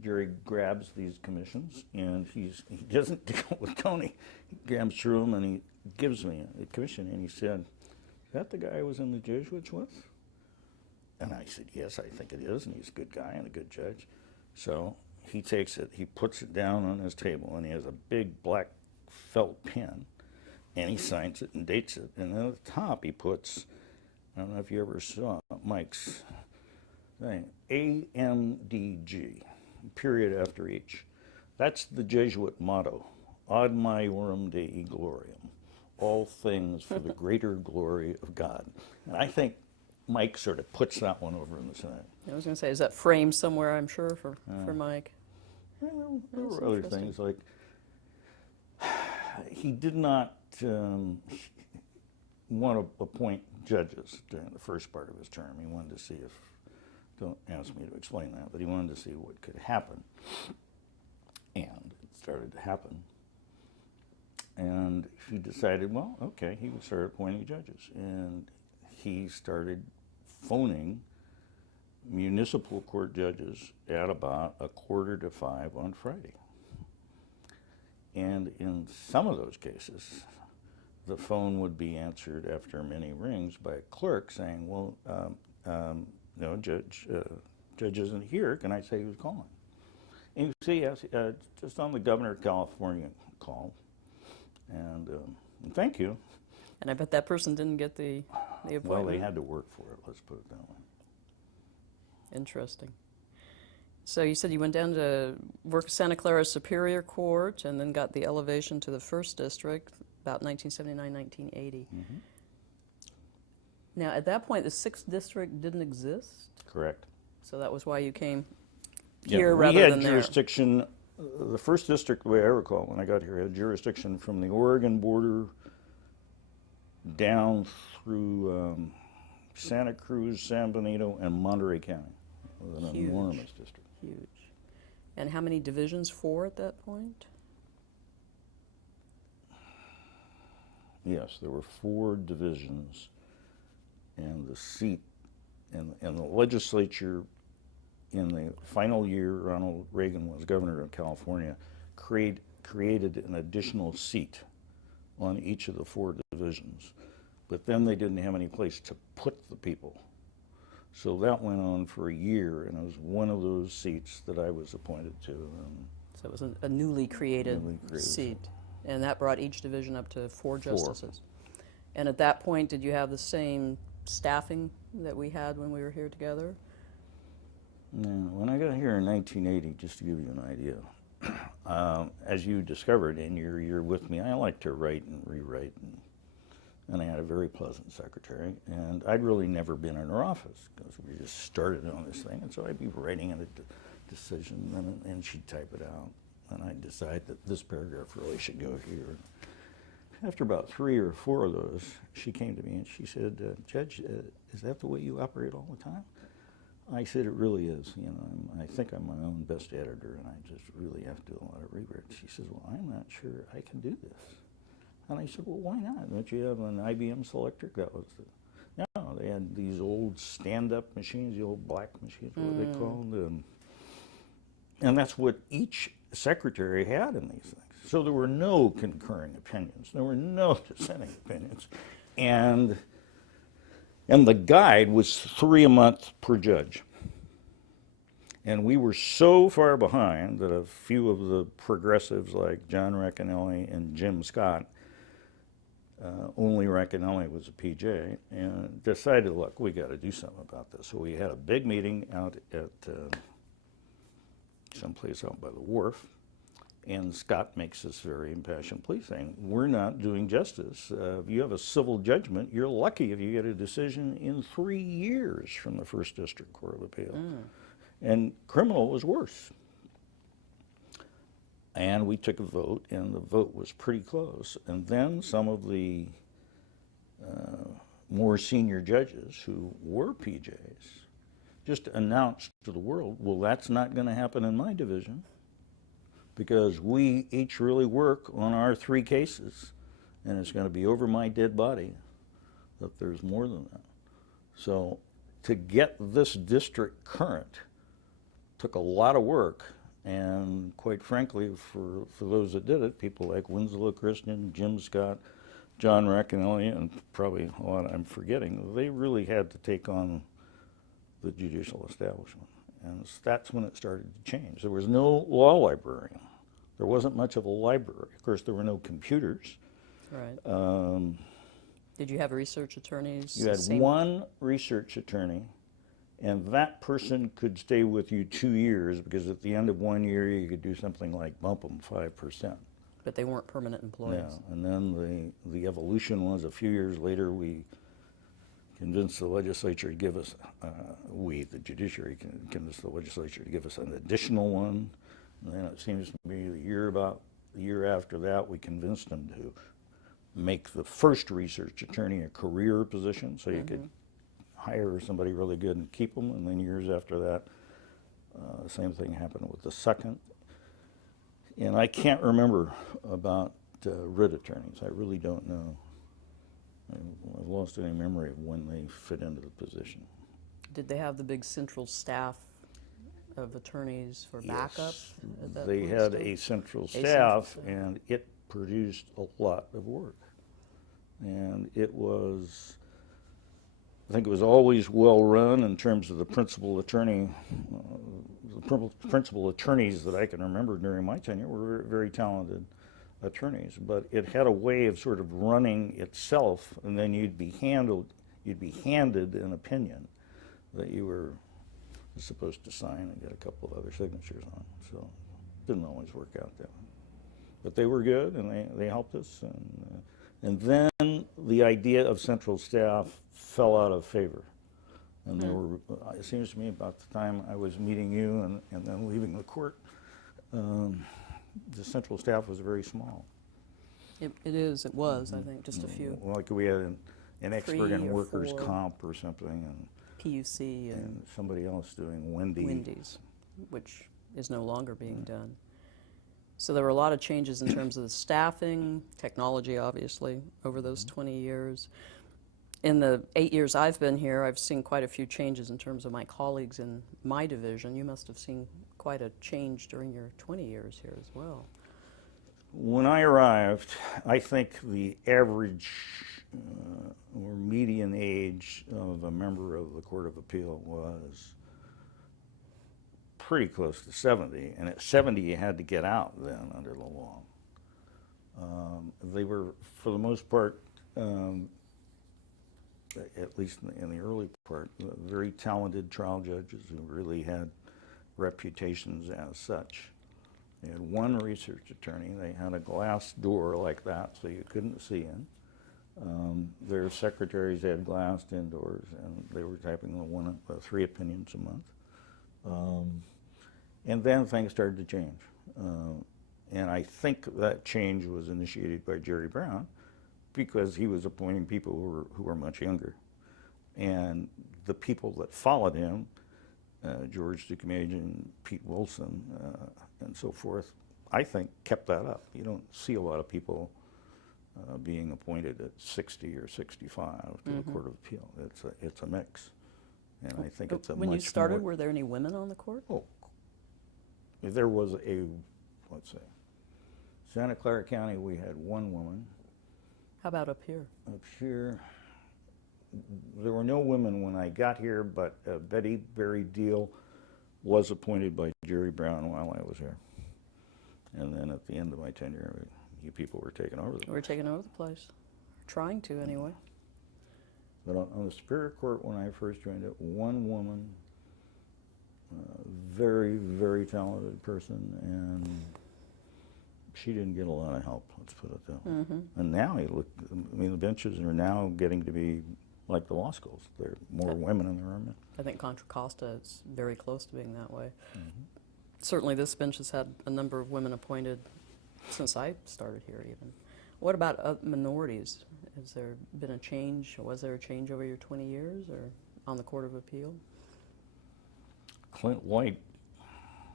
Jerry grabs these commissions, and he doesn't deal with Tony. He grabs through them, and he gives me a commission, and he said, "Is that the guy I was in the Jesuits with?" And I said, "Yes, I think it is," and he's a good guy and a good judge. So he takes it, he puts it down on his table, and he has a big black felt pen, and he signs it and dates it. And then at the top he puts, I don't know if you ever saw Mike's thing, AMDG, period after each. That's the Jesuit motto, ad maiorem Dei gloriam, all things for the greater glory of God. And I think Mike sort of puts that one over in the side. I was going to say, is that framed somewhere, I'm sure, for Mike? Well, there were other things, like he did not want to appoint judges during the first part of his term. He wanted to see if, don't ask me to explain that, but he wanted to see what could happen. And it started to happen. And he decided, well, okay, he would start appointing judges. And he started phoning municipal court judges at about 4:45 on Friday. And in some of those cases, the phone would be answered after many rings by a clerk saying, well, no, Judge isn't here. Can I say who's calling? And you see, yes, just on the Governor of California call. And thank you. And I bet that person didn't get the appointment. Well, they had to work for it, let's put it that way. Interesting. So you said you went down to work at Santa Clara Superior Court and then got the elevation to the 1st District about 1979, 1980. Mm-hmm. Now, at that point, the 6th District didn't exist? Correct. So that was why you came Yeah, here we rather had than there. jurisdiction, the 1st District, the way I recall when I got here, had jurisdiction from the Oregon border down through Santa Cruz, San Benito, and Monterey County. It was an Huge. enormous district. Huge. And how many divisions? 4 at that point? Yes, there were 4 divisions, and the seat, and the legislature in the final year Ronald Reagan was governor of California created an additional seat on each of the 4 divisions. But then they didn't have any place to put the people. So that went on for a year, and it was one of those seats that I was appointed to. So it was a newly created seat. And that brought each division up to 4 justices. And at that point, did you have the same staffing that we had when we were here together? No, when I got here in 1980, just to give you an idea, as you discovered in your year with me, I like to write and rewrite, and I had a very pleasant secretary, and I'd really never been in her office because we just started on this thing, and so I'd be writing a decision, and she'd type it out, and I'd decide that this paragraph really should go here. After about 3 or 4 of those, she came to me and she said, Judge, is that the way you operate all the time? I said, it really is. You know, I think I'm my own best editor, and I just really have to do a lot of rewrites. She says, well, I'm not sure I can do this. And I said, well, why not? Don't you have an IBM Selectric? That was no, they had these old stand-up machines, the old black machines, what they called them. And that's what each secretary had in these things. So there were no concurring opinions. There were no dissenting opinions. And the guide was 3 a month per judge. And we were so far behind that a few of the progressives like John Racanelli and Jim Scott, only Racanelli was a PJ, and decided, look, we got to do something about this. So we had a big meeting out at someplace out by the wharf, and Scott makes this very impassioned plea saying, we're not doing justice. If you have a civil judgment, you're lucky if you get a decision in 3 years from the First District Court of Appeal. And criminal was worse. And we took a vote, and the vote was pretty close. And then some of the more senior judges who were PJs just announced to the world, well, that's not going to happen in my division, because we each really work on our 3 cases, and it's going to be over my dead body that there's more than that. So to get this district current took a lot of work, and quite frankly, for those that did it, people like Winslow Christian, Jim Scott, John Racanelli, and probably a lot I'm forgetting, they really had to take on the judicial establishment. And that's when it started to change. There was no law librarian. There wasn't much of a library. Of course, there were no computers. Right. Did you have research attorneys? You had one research attorney, and that person could stay with you 2 years, because at the end of 1 year, you could do something like bump them 5%. But they weren't permanent employees. Yeah, and then the evolution was a few years later, we convinced the legislature to give us, the judiciary convinced the legislature to give us an additional one. And then it seems to me the year after that, we convinced them to make the first research attorney a career position, so you could hire somebody really good and keep them. And then years after that, the same thing happened with the second. And I can't remember about writ attorneys. I really don't know. I've lost any memory of when they fit into the position. Did they have the big central staff of attorneys for backup? At that They point had still? a central staff, and it produced a lot of work. And it was, I think it was always well run in terms of the principal attorney. The principal attorneys that I can remember during my tenure were very talented attorneys, but it had a way of sort of running itself, and then you'd be handed an opinion that you were supposed to sign and get a couple of other signatures on. So it didn't always work out that way. But they were good, and they helped us. And then the idea of central staff fell out of favor. And there were, it seems to me, about the time I was meeting you and then leaving the court, the central staff was very small. It was, I think, just a few. Like we had an expert 3 in or workers' 4. comp or something, PUC and and somebody else doing Wendy's, which is no longer being done. So there were a lot of changes in terms of the staffing, technology, obviously, over those 20 years. In the 8 years I've been here, I've seen quite a few changes in terms of my colleagues in my division. You must have seen quite a change during your 20 years here as well. When I arrived, I think the average or median age of a member of the Court of Appeal was pretty close to 70, and at 70 you had to get out then under the law. They were, for the most part, at least in the early part, very talented trial judges who really had reputations as such. They had one research attorney. They had a glass door like that so you couldn't see in. Their secretaries had glassed indoors, and they were typing 3 opinions a month. And then things started to change. And I think that change was initiated by Jerry Brown because he was appointing people who were much younger. And the people that followed him, George Ducamagian, Pete Wilson, and so forth, I think kept that up. You don't see a lot of people being appointed at 60 or 65 to the Court of Appeal. It's a mix. And I think it's a When much you started, more, were there any women on the court? Oh, if there was a, let's say, Santa Clara County, we had one woman. How about up here? Up here, there were no women when I got here, but Betty Berry Deal was appointed by Jerry Brown while I was here. And then at the end of my tenure, you people were taking over the place. We're taking over the place. Trying to, anyway. But on the Superior Court, when I first joined it, one woman, very, very talented person, and she didn't get a lot of help, let's put it that way. And now you look, I mean, the benches are now getting to be like the law schools. There are more women than there are men. I think Contra Costa is very close to being that way. Certainly this bench has had a number of women appointed since I started here even. What about minorities? Has there been a change, or was there a change over your 20 years or on the Court of Appeal? Clint White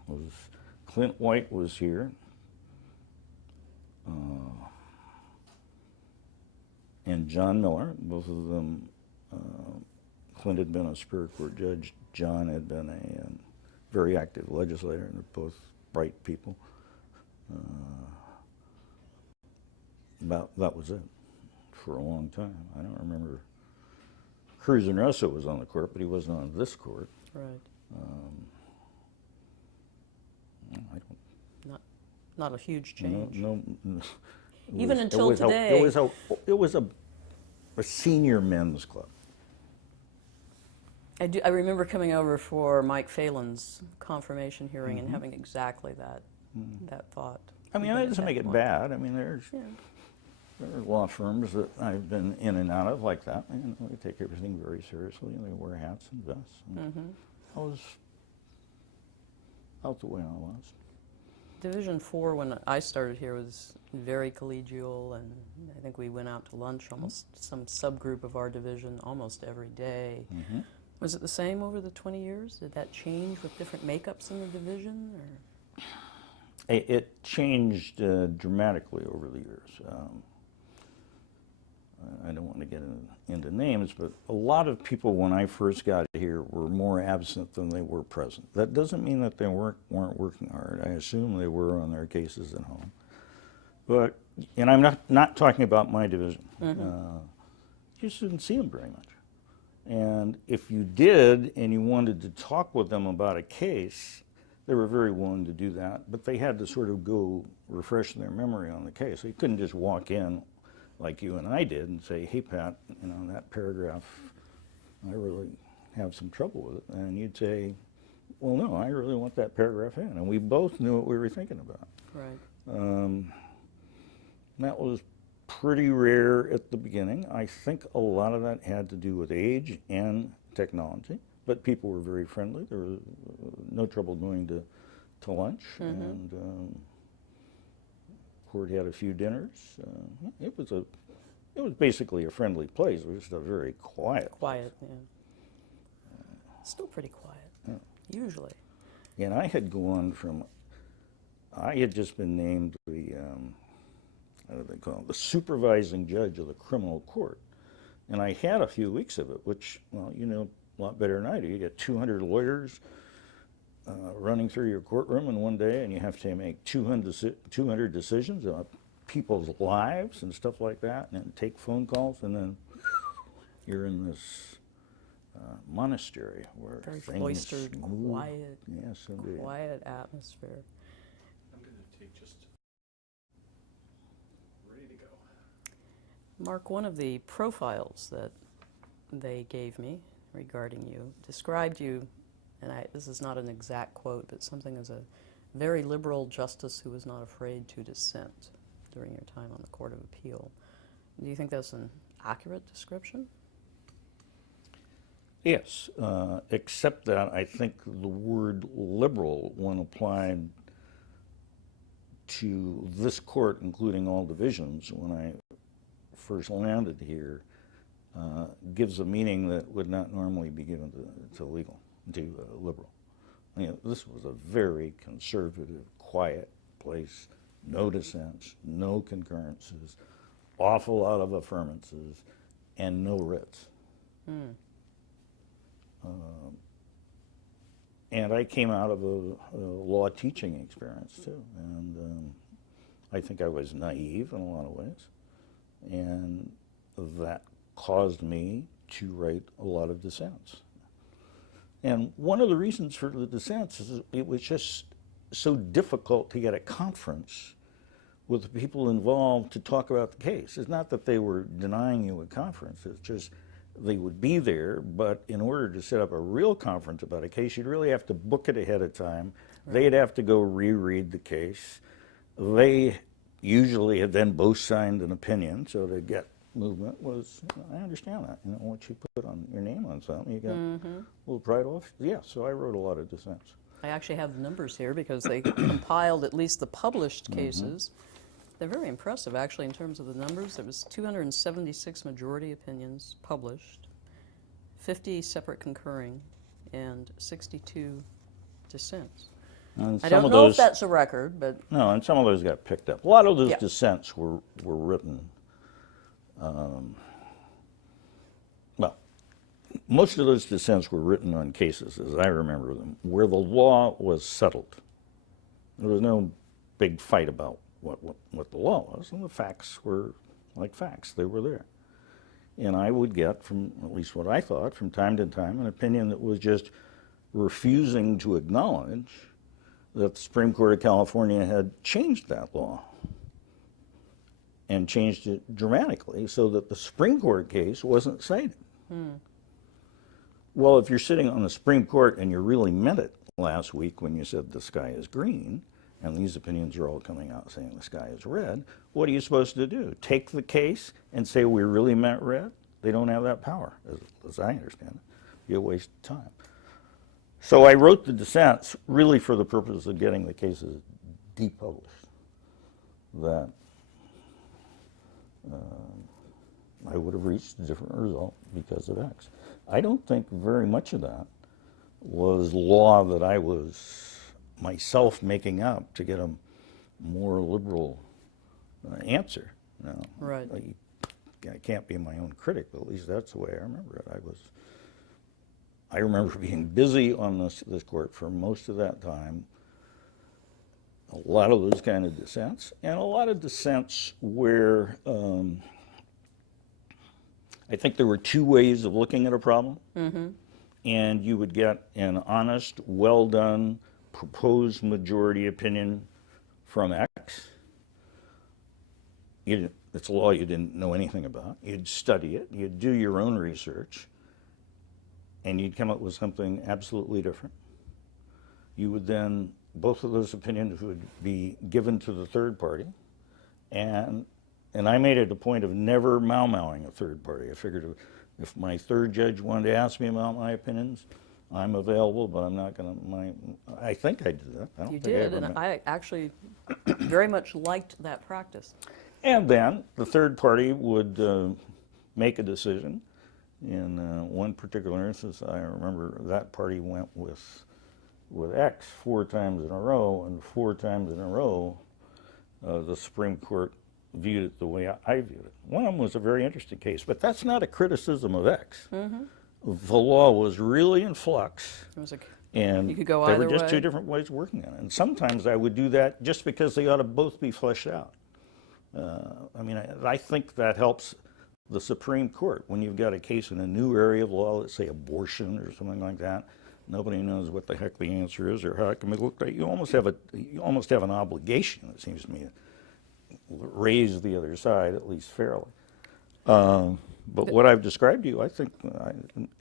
was here. And John Miller, both of them, Clint had been a Superior Court judge. John had been a very active legislator, and they're both bright people. That was it for a long time. I don't remember. Cruz and Russo was on the court, but he wasn't on this court. Right. I don't. Not a huge change. No. Even until today. It was a senior men's club. I remember coming over for Mike Phelan's confirmation hearing and having exactly that thought. I mean, that doesn't make it bad. I mean, there are law firms that I've been in and out of like that. You know, they take everything very seriously, and they wear hats and vests. And I was out the way I was. Division 4, when I started here, was very collegial, and I think we went out to lunch almost some subgroup of our division almost every day. Was it the same over the 20 years? Did that change with different makeups in the division? Or? It changed dramatically over the years. I don't want to get into names, but a lot of people when I first got here were more absent than they were present. That doesn't mean that they weren't working hard. I assume they were on their cases at home. But, and I'm not talking about my division. You just didn't see them very much. And if you did and you wanted to talk with them about a case, they were very willing to do that, but they had to sort of go refresh their memory on the case. They couldn't just walk in like you and I did and say, hey, Pat, you know, that paragraph, I really have some trouble with it. And you'd say, well, no, I really want that paragraph in. And we both knew what we were thinking about. Right. That was pretty rare at the beginning. I think a lot of that had to do with age and technology, but people were very friendly. There was no trouble going to lunch, and court had a few dinners. It was It was basically a friendly place. It was just a very quiet. Quiet, yeah. Still pretty quiet, usually. And I had gone from, I had just been named the, what do they call it, the supervising judge of the criminal court. And I had a few weeks of it, which, well, you know a lot better than I do. You get 200 lawyers running through your courtroom in one day, and you have to make 200 decisions about people's lives and stuff like that, and then take phone calls, and then you're in this monastery where Very things cloistered, move. quiet, Yes, indeed. quiet atmosphere. I'm going to take just ready to go. Mark, one of the profiles that they gave me regarding you described you, and this is not an exact quote, but something as a very liberal justice who was not afraid to dissent during your time on the Court of Appeal. Do you think that's an accurate description? Yes, except that I think the word liberal, when applied to this court, including all divisions, when I first landed here, gives a meaning that would not normally be given to liberal. You know, this was a very conservative, quiet place, no dissents, no concurrences, awful lot of affirmances, and no writs. And I came out of a law teaching experience too, and I think I was naive in a lot of ways, and that caused me to write a lot of dissents. And one of the reasons for the dissents is it was just so difficult to get a conference with the people involved to talk about the case. It's not that they were denying you a conference, it's just they would be there, but in order to set up a real conference about a case, you'd really have to book it ahead of time. Right. They'd have to go reread the case. They usually had then both signed an opinion, so to get movement was, I understand that. You know, once you put on your name on something, you get a little pride off. Yeah, so I wrote a lot of dissents. I actually have the numbers here because they compiled at least the published cases. They're very impressive, actually, in terms of the numbers. There was 276 majority opinions published, 50 separate concurring, and 62 dissents. I don't know if that's a record, but... No, and some of those got picked up. A lot of those dissents were written, well, most of those dissents were written on cases, as I remember them, where the law was settled. There was no big fight about what the law was, and the facts were like facts. They were there. And I would get, from at least what I thought, from time to time, an opinion that was just refusing to acknowledge that the Supreme Court of California had changed that law and changed it dramatically so that the Supreme Court case wasn't cited. Well, if you're sitting on the Supreme Court and you really meant it last week when you said the sky is green, and these opinions are all coming out saying the sky is red, what are you supposed to do? Take the case and say we really meant red? They don't have that power, as I understand it. Be a waste of time. So I wrote the dissents really for the purpose of getting the cases depublished. That I would have reached a different result because of X. I don't think very much of that was law that I was myself making up to get a more liberal answer. No, right. I can't be my own critic, but at least that's the way I remember it. I remember being busy on this court for most of that time. A lot of those kind of dissents, and a lot of dissents where I think there were two ways of looking at a problem, and you would get an honest, well done, proposed majority opinion from X. It's a law you didn't know anything about. You'd study it, you'd do your own research, and you'd come up with something absolutely different. You would then, both of those opinions would be given to the third party, and I made it a point of never mau-mauing a third party. I figured if my third judge wanted to ask me about my opinions, I'm available, but I'm not going to. I think I did that. I don't You think did, and I actually very much liked that practice. And then the third party would make a decision. In one particular instance, I remember that party went with X 4 times in a row, and 4 times in a row, the Supreme Court viewed it the way I viewed it. One of them was a very interesting case, but that's not a criticism of X. Mm-hmm. The law was really in flux, and you could go there either were just way. 2 different ways of working on it. And sometimes I would do that just because they ought to both be fleshed out. I mean, I think that helps the Supreme Court when you've got a case in a new area of law, let's say abortion or something like that. Nobody knows what the heck the answer is or how it can be looked at. You almost have an obligation, it seems to me, to raise the other side at least fairly. But what I've described to you, I think,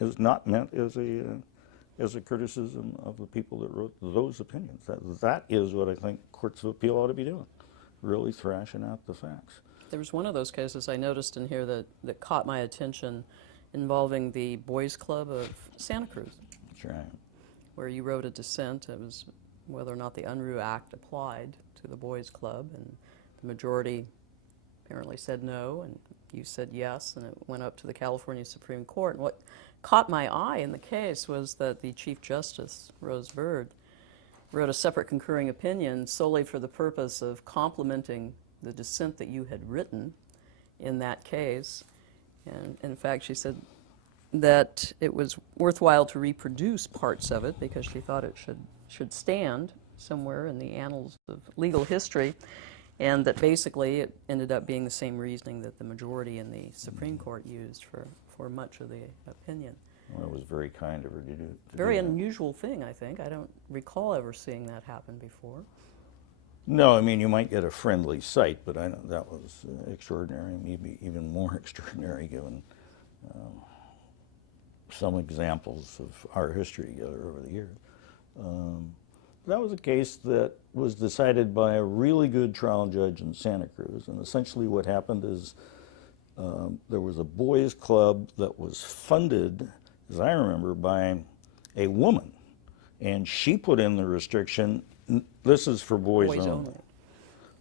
is not meant as a criticism of the people that wrote those opinions. That is what I think courts of appeal ought to be doing, really thrashing out the facts. There was one of those cases I noticed in here that caught my attention involving the Boys Club of Santa Cruz. That's right. Where you wrote a dissent. It was whether or not the Unruh Act applied to the Boys Club, and the majority apparently said no, and you said yes, and it went up to the California Supreme Court. And what caught my eye in the case was that the Chief Justice, Rose Bird, wrote a separate concurring opinion solely for the purpose of complimenting the dissent that you had written in that case. And in fact, she said that it was worthwhile to reproduce parts of it because she thought it should stand somewhere in the annals of legal history, and that basically it ended up being the same reasoning that the majority in the Supreme Court used for much of the opinion. Well, it was very kind of her to do. Very unusual thing, I think. I don't recall ever seeing that happen before. No, I mean, you might get a friendly cite, but that was extraordinary, maybe even more extraordinary given some examples of our history together over the years. That was a case that was decided by a really good trial judge in Santa Cruz, and essentially what happened is there was a boys' club that was funded, as I remember, by a woman, and she put in the restriction, this is for boys only.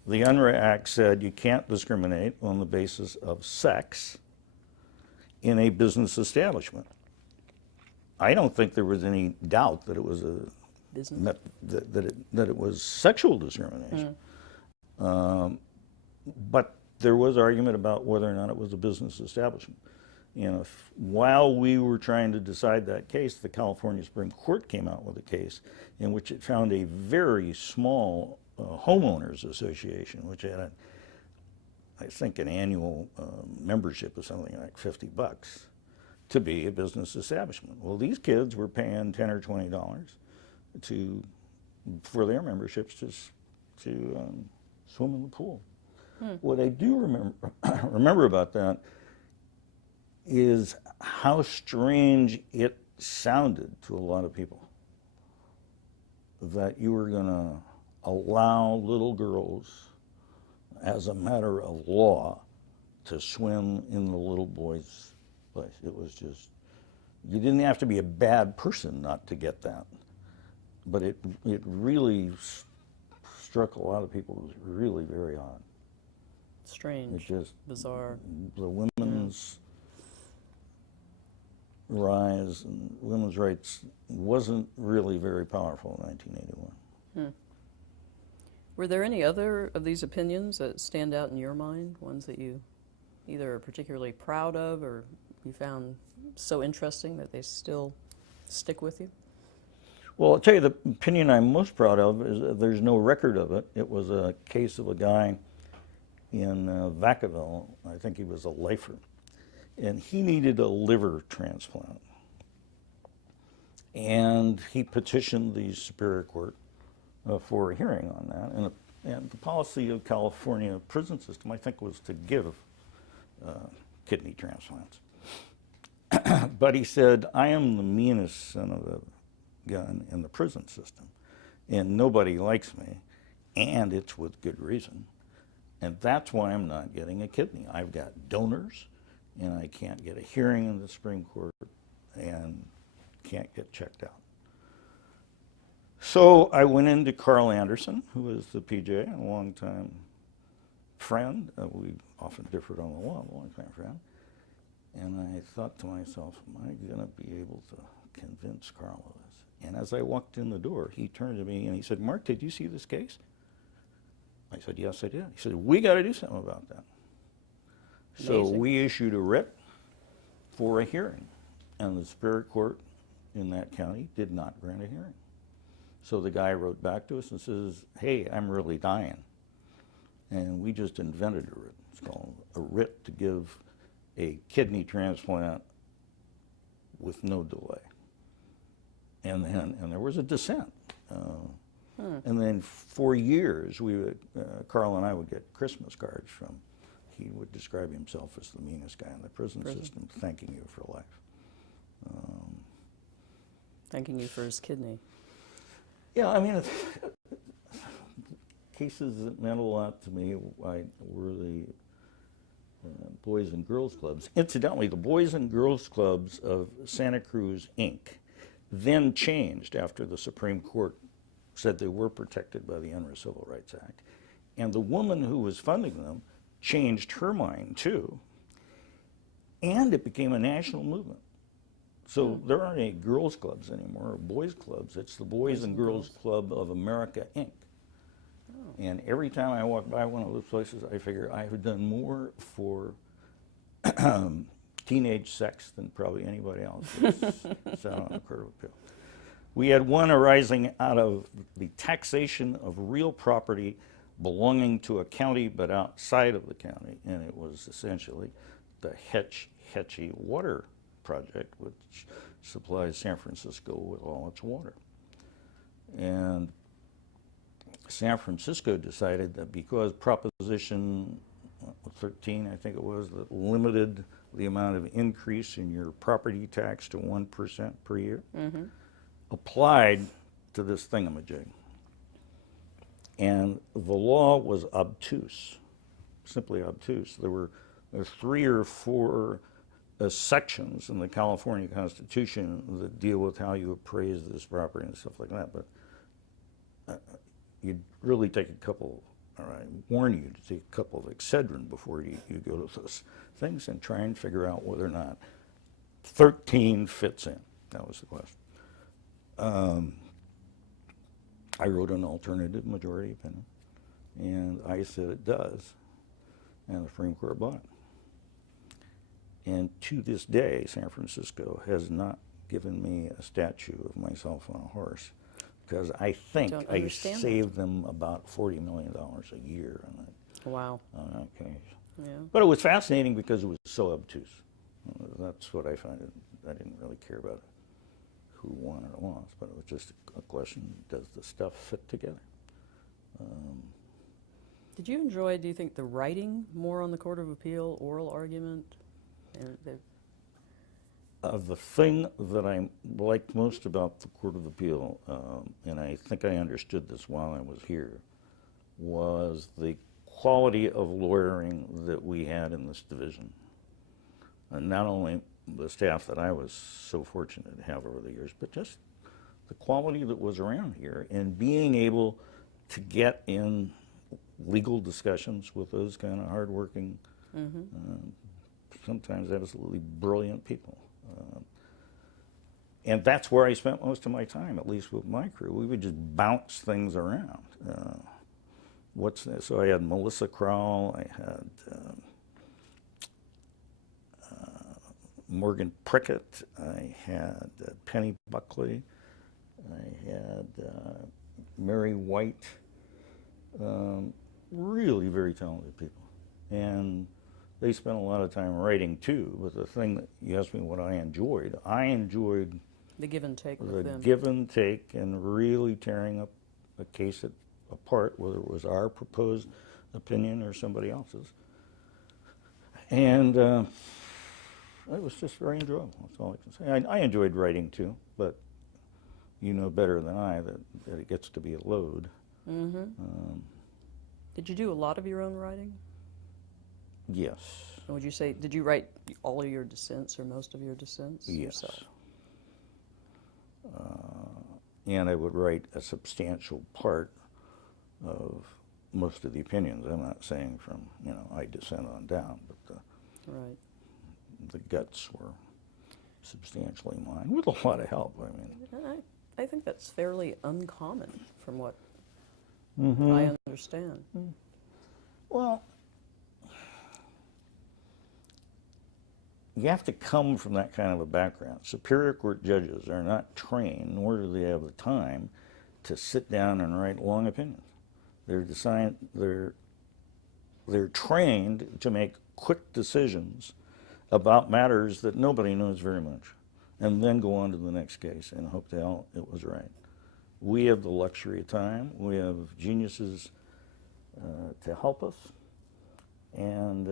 The Unruh Act said you can't discriminate on the basis of sex in a business establishment. I don't think there was any doubt that it was that it was sexual discrimination. But there was argument about whether or not it was a business establishment. And while we were trying to decide that case, the California Supreme Court came out with a case in which it found a very small homeowners association, which had, I think, an annual membership of something like $50, to be a business establishment. Well, these kids were paying $10 or $20 for their memberships to swim in the pool. What I do remember about that is how strange it sounded to a lot of people that you were going to allow little girls, as a matter of law, to swim in the little boys' place. It was just, you didn't have to be a bad person not to get that. But it really struck a lot of people as really very odd. Strange, bizarre. The women's rise and women's rights wasn't really very powerful in 1981. Were there any other of these opinions that stand out in your mind, ones that you either are particularly proud of or you found so interesting that they still stick with you? Well, I'll tell you the opinion I'm most proud of is that there's no record of it. It was a case of a guy in Vacaville. I think he was a lifer, and he needed a liver transplant. And he petitioned the Superior Court for a hearing on that. And the policy of California prison system, I think, was to give kidney transplants. But he said, I am the meanest son of a gun in the prison system, and nobody likes me, and it's with good reason. And that's why I'm not getting a kidney. I've got donors, and I can't get a hearing in the Supreme Court, and can't get checked out. So I went into Carl Anderson, who was the PJ, a long-time friend. We often differed on the law, a long-time friend. And I thought to myself, am I going to be able to convince Carl of this? And as I walked in the door, he turned to me and he said, Mark, did you see this case? I said, yes, I did. He said, we got to do something about that. So Amazing. we issued a writ for a hearing. And the Superior Court in that county did not grant a hearing. So the guy wrote back to us and says, hey, I'm really dying. And we just invented a writ. It's called a writ to give a kidney transplant with no delay. And there was a dissent. And then for years, we would, Carl and I would get Christmas cards from, he would describe himself as the meanest guy in the prison system, thanking you for life. Thanking you for his kidney. Yeah, I mean, cases that meant a lot to me were the Boys and Girls Clubs. Incidentally, the Boys and Girls Clubs of Santa Cruz, Inc. then changed after the Supreme Court said they were protected by the Unruh Civil Rights Act. And the woman who was funding them changed her mind, too. And it became a national movement. So there aren't any girls' clubs anymore, or boys' clubs. It's the Boys and Girls Club of America, Inc. Oh. And every time I walk by one of those places, I figure I have done more for teenage sex than probably anybody else that's sat on the Court of Appeal. We had one arising out of the taxation of real property belonging to a county but outside of the county, and it was essentially the Hetchy Water Project, which supplies San Francisco with all its water. And San Francisco decided that because Proposition 13, I think it was, that limited the amount of increase in your property tax to 1% per year, applied to this thingamajig. And the law was obtuse, simply obtuse. There were 3 or 4 sections in the California Constitution that deal with how you appraise this property and stuff like that, but you'd really take a couple, or I warn you to take a couple of Excedrin before you go to those things and try and figure out whether or not 13 fits in. That was the question. I wrote an alternative majority opinion, and I said it does, and the Supreme Court bought it. And to this day, San Francisco has not given me a statue of myself on a horse, because I think I saved them about $40 million a year on that case. Yeah. But it was fascinating because it was so obtuse. That's what I find. I didn't really care about who won or lost, but it was just a question, does the stuff fit together? Did you enjoy, do you think, the writing more on the Court of Appeal, oral argument? The thing that I liked most about the Court of Appeal, and I think I understood this while I was here, was the quality of lawyering that we had in this division. And not only the staff that I was so fortunate to have over the years, but just the quality that was around here, and being able to get in legal discussions with those kind of hardworking, sometimes absolutely brilliant people. And that's where I spent most of my time, at least with my crew. We would just bounce things around. So I had Melissa Crowell, I had Morgan Prickett, I had Penny Buckley, I had Mary White, really very talented people. And they spent a lot of time writing too, but the thing that you asked me what I enjoyed the give and take with them. The give and take, and really tearing up a case apart, whether it was our proposed opinion or somebody else's. And it was just very enjoyable, that's all I can say. I enjoyed writing too, but you know better than I that it gets to be a load. Did you do a lot of your own writing? Yes. And would you say, did you write all of your dissents or most of your dissents yourself? And I would write a substantial part of most of the opinions. I'm not saying from, I dissent on down, but Right. the guts were substantially mine, with a lot of help. I mean, And I think that's fairly uncommon from what Mm-hmm. I understand. Well, you have to come from that kind of a background. Superior court judges are not trained, nor do they have the time to sit down and write long opinions. They're trained to make quick decisions about matters that nobody knows very much, and then go on to the next case and hope to hell it was right. We have the luxury of time. We have geniuses to help us, and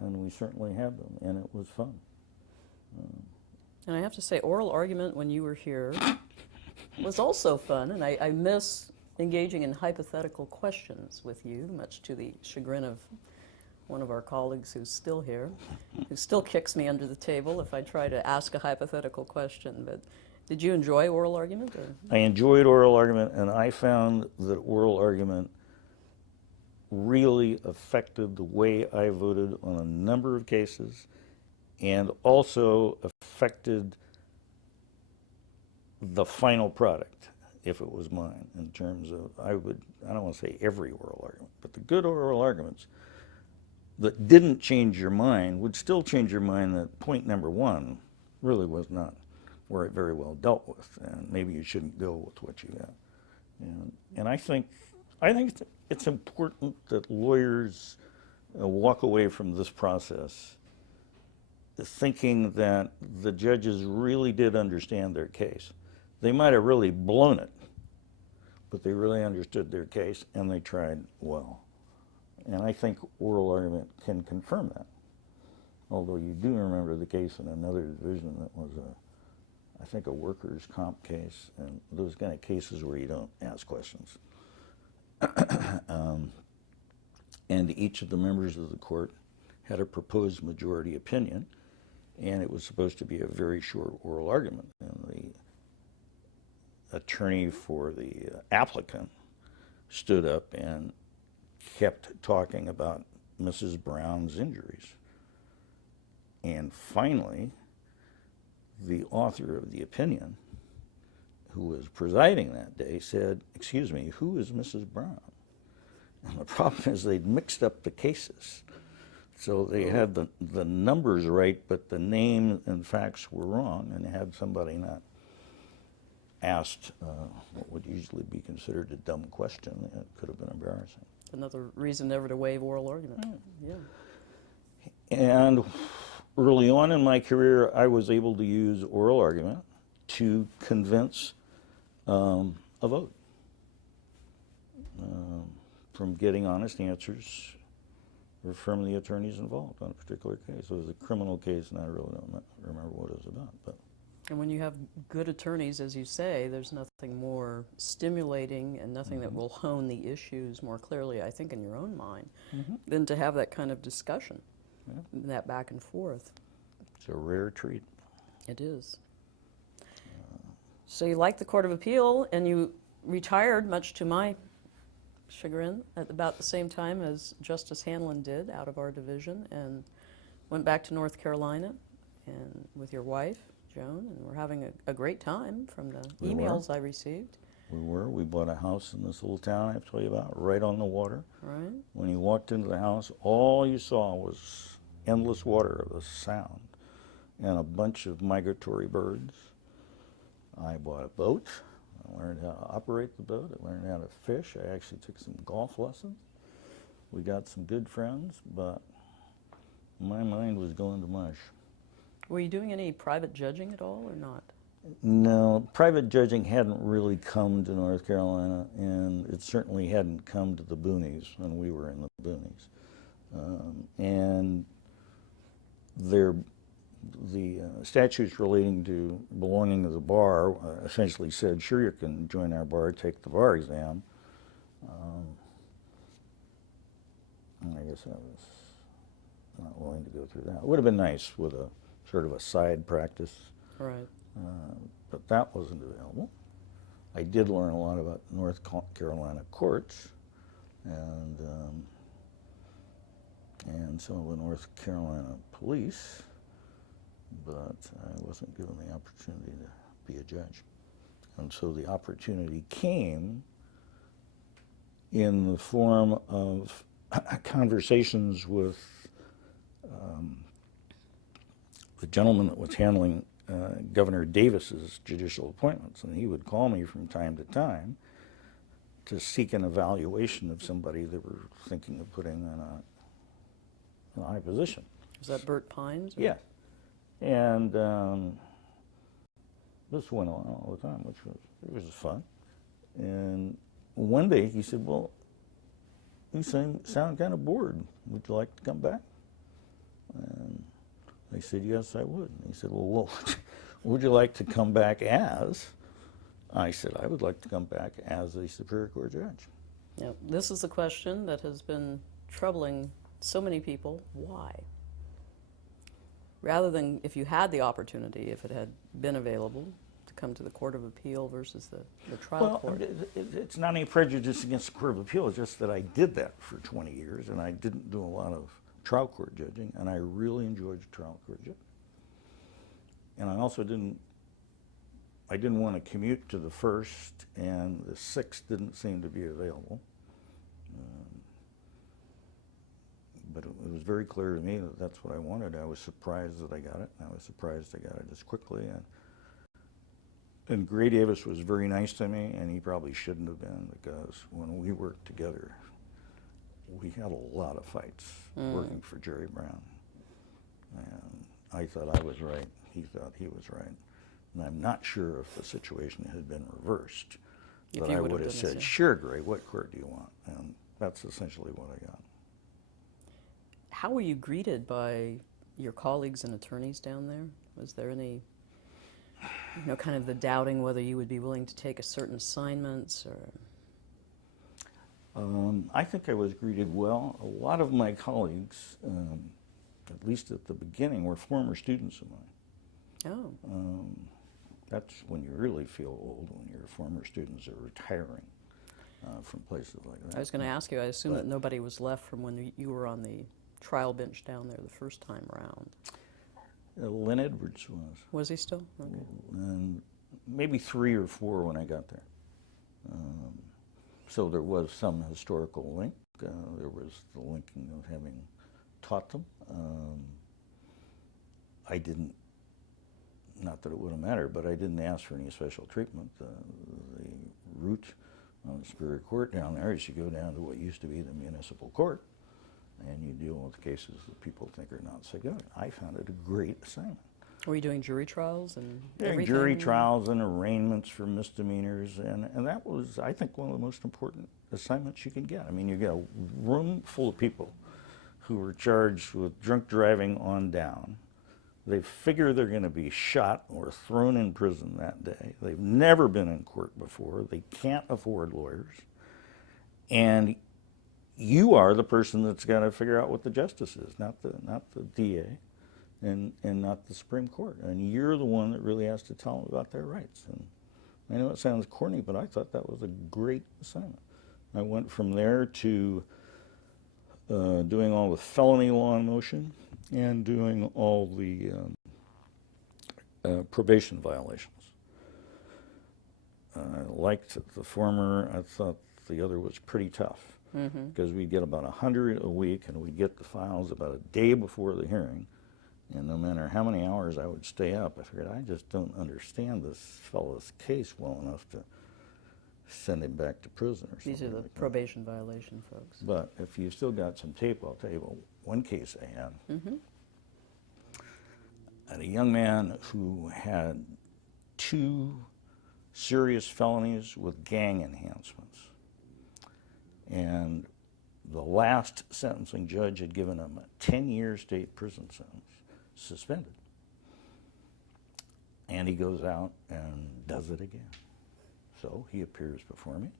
we certainly have them, and it was fun. And I have to say, oral argument when you were here was also fun, and I miss engaging in hypothetical questions with you, much to the chagrin of one of our colleagues who's still here, who still kicks me under the table if I try to ask a hypothetical question. But did you enjoy oral argument? Or? I enjoyed oral argument, and I found that oral argument really affected the way I voted on a number of cases, and also affected the final product, if it was mine, in terms of, I don't want to say every oral argument, but the good oral arguments that didn't change your mind would still change your mind that point number one really was not where it very well dealt with, and maybe you shouldn't go with what you got. And I think it's important that lawyers walk away from this process thinking that the judges really did understand their case. They might have really blown it, but they really understood their case, and they tried well. And I think oral argument can confirm that. Although you do remember the case in another division that was I think a workers' comp case, and those kind of cases where you don't ask questions. And each of the members of the court had a proposed majority opinion, and it was supposed to be a very short oral argument. And the attorney for the applicant stood up and kept talking about Mrs. Brown's injuries. And finally, the author of the opinion, who was presiding that day, said, "Excuse me, who is Mrs. Brown?" And the problem is they'd mixed up the cases. So they had the numbers right, but the name and facts were wrong, and had somebody not asked what would usually be considered a dumb question, it could have been embarrassing. Another reason never to waive oral argument. Yeah. And early on in my career, I was able to use oral argument to convince a vote from getting honest answers from the attorneys involved on a particular case. It was a criminal case, and I really don't remember what it was about. But And when you have good attorneys, as you say, there's nothing more stimulating and nothing that will hone the issues more clearly, I think, in your own mind, than to have that kind of discussion, that back and forth. it's a rare treat. It is. So you liked the Court of Appeal, and you retired, much to my chagrin, at about the same time as Justice Hanlon did, out of our division, and went back to North Carolina and with your wife, Joan, and we're having a great time from the emails I received. We bought a house in this little town I have to tell you about, right on the water. Right. When you walked into the house, all you saw was endless water, the sound, and a bunch of migratory birds. I bought a boat. I learned how to operate the boat. I learned how to fish. I actually took some golf lessons. We got some good friends, but my mind was going to mush. Were you doing any private judging at all or not? No, private judging hadn't really come to North Carolina, and it certainly hadn't come to the boonies when we were in the boonies. And the statutes relating to belonging to the bar essentially said, sure, you can join our bar, take the bar exam. I guess I was not willing to go through that. It would have been nice with a sort of a side practice. Right. But that wasn't available. I did learn a lot about North Carolina courts, and some of the North Carolina police, but I wasn't given the opportunity to be a judge. And so the opportunity came in the form of conversations with the gentleman that was handling Governor Davis's judicial appointments, and he would call me from time to time to seek an evaluation of somebody they were thinking of putting in a high position. Was that Bert Pines? Or? Yeah. And this went on all the time, which was fun. And one day he said, well, you sound kind of bored. Would you like to come back? And I said, yes, I would. And he said, well, what would you like to come back as? I said, I would like to come back as a Superior Court judge. Now, this is the question that has been troubling so many people. Why? Rather than if you had the opportunity, if it had been available, to come to the Court of Appeal versus the trial court. It's not any prejudice against the Court of Appeal. It's just that I did that for 20 years, and I didn't do a lot of trial court judging, and I really enjoyed trial court judging. And I also didn't want to commute to the 1st, and the 6th didn't seem to be available. But it was very clear to me that that's what I wanted. I was surprised that I got it, and I was surprised I got it as quickly. And Gray Davis was very nice to me, and he probably shouldn't have been, because when we worked together, we had a lot of fights working for Jerry Brown. And I thought I was right, he thought he was right. And I'm not sure if the situation had been reversed, but I would have said, sure, Gray, what court do you want? And that's essentially what I got. How were you greeted by your colleagues and attorneys down there? Was there any, kind of the doubting whether you would be willing to take a certain assignments or? I think I was greeted well. A lot of my colleagues, at least at the beginning, were former students of mine. Oh. That's when you really feel old, when your former students are retiring from places like that. I was going to ask you, I assume that nobody was left from when you were on the trial bench down there the first time around. Lynn Edwards was. Was he still? Okay. And maybe 3 or 4 when I got there. So there was some historical link. There was the linking of having taught them. I didn't, not that it would have mattered, but I didn't ask for any special treatment. The route on the Superior Court down there is you go down to what used to be the municipal court, and you deal with cases that people think are not so good. I found it a great assignment. Were you doing jury trials and everything? Jury trials and arraignments for misdemeanors, and that was, I think, one of the most important assignments you can get. I mean, you get a room full of people who were charged with drunk driving on down. They figure they're going to be shot or thrown in prison that day. They've never been in court before. They can't afford lawyers. And you are the person that's got to figure out what the justice is, not the DA and not the Supreme Court. And you're the one that really has to tell them about their rights. And I know it sounds corny, but I thought that was a great assignment. I went from there to doing all the felony law in motion and doing all the probation violations. I liked the former. I thought the other was pretty tough because we'd get about 100 a week, and we'd get the files about a day before the hearing. And no matter how many hours I would stay up, I figured I just don't understand this fellow's case well enough to send him back to prison or something. These are the like probation violation folks. But if you've still got some tape, I'll tell you about one case I had. I had a young man who had 2 serious felonies with gang enhancements. And the last sentencing judge had given him a 10-year state prison sentence, suspended. And he goes out and does it again. So he appears before me.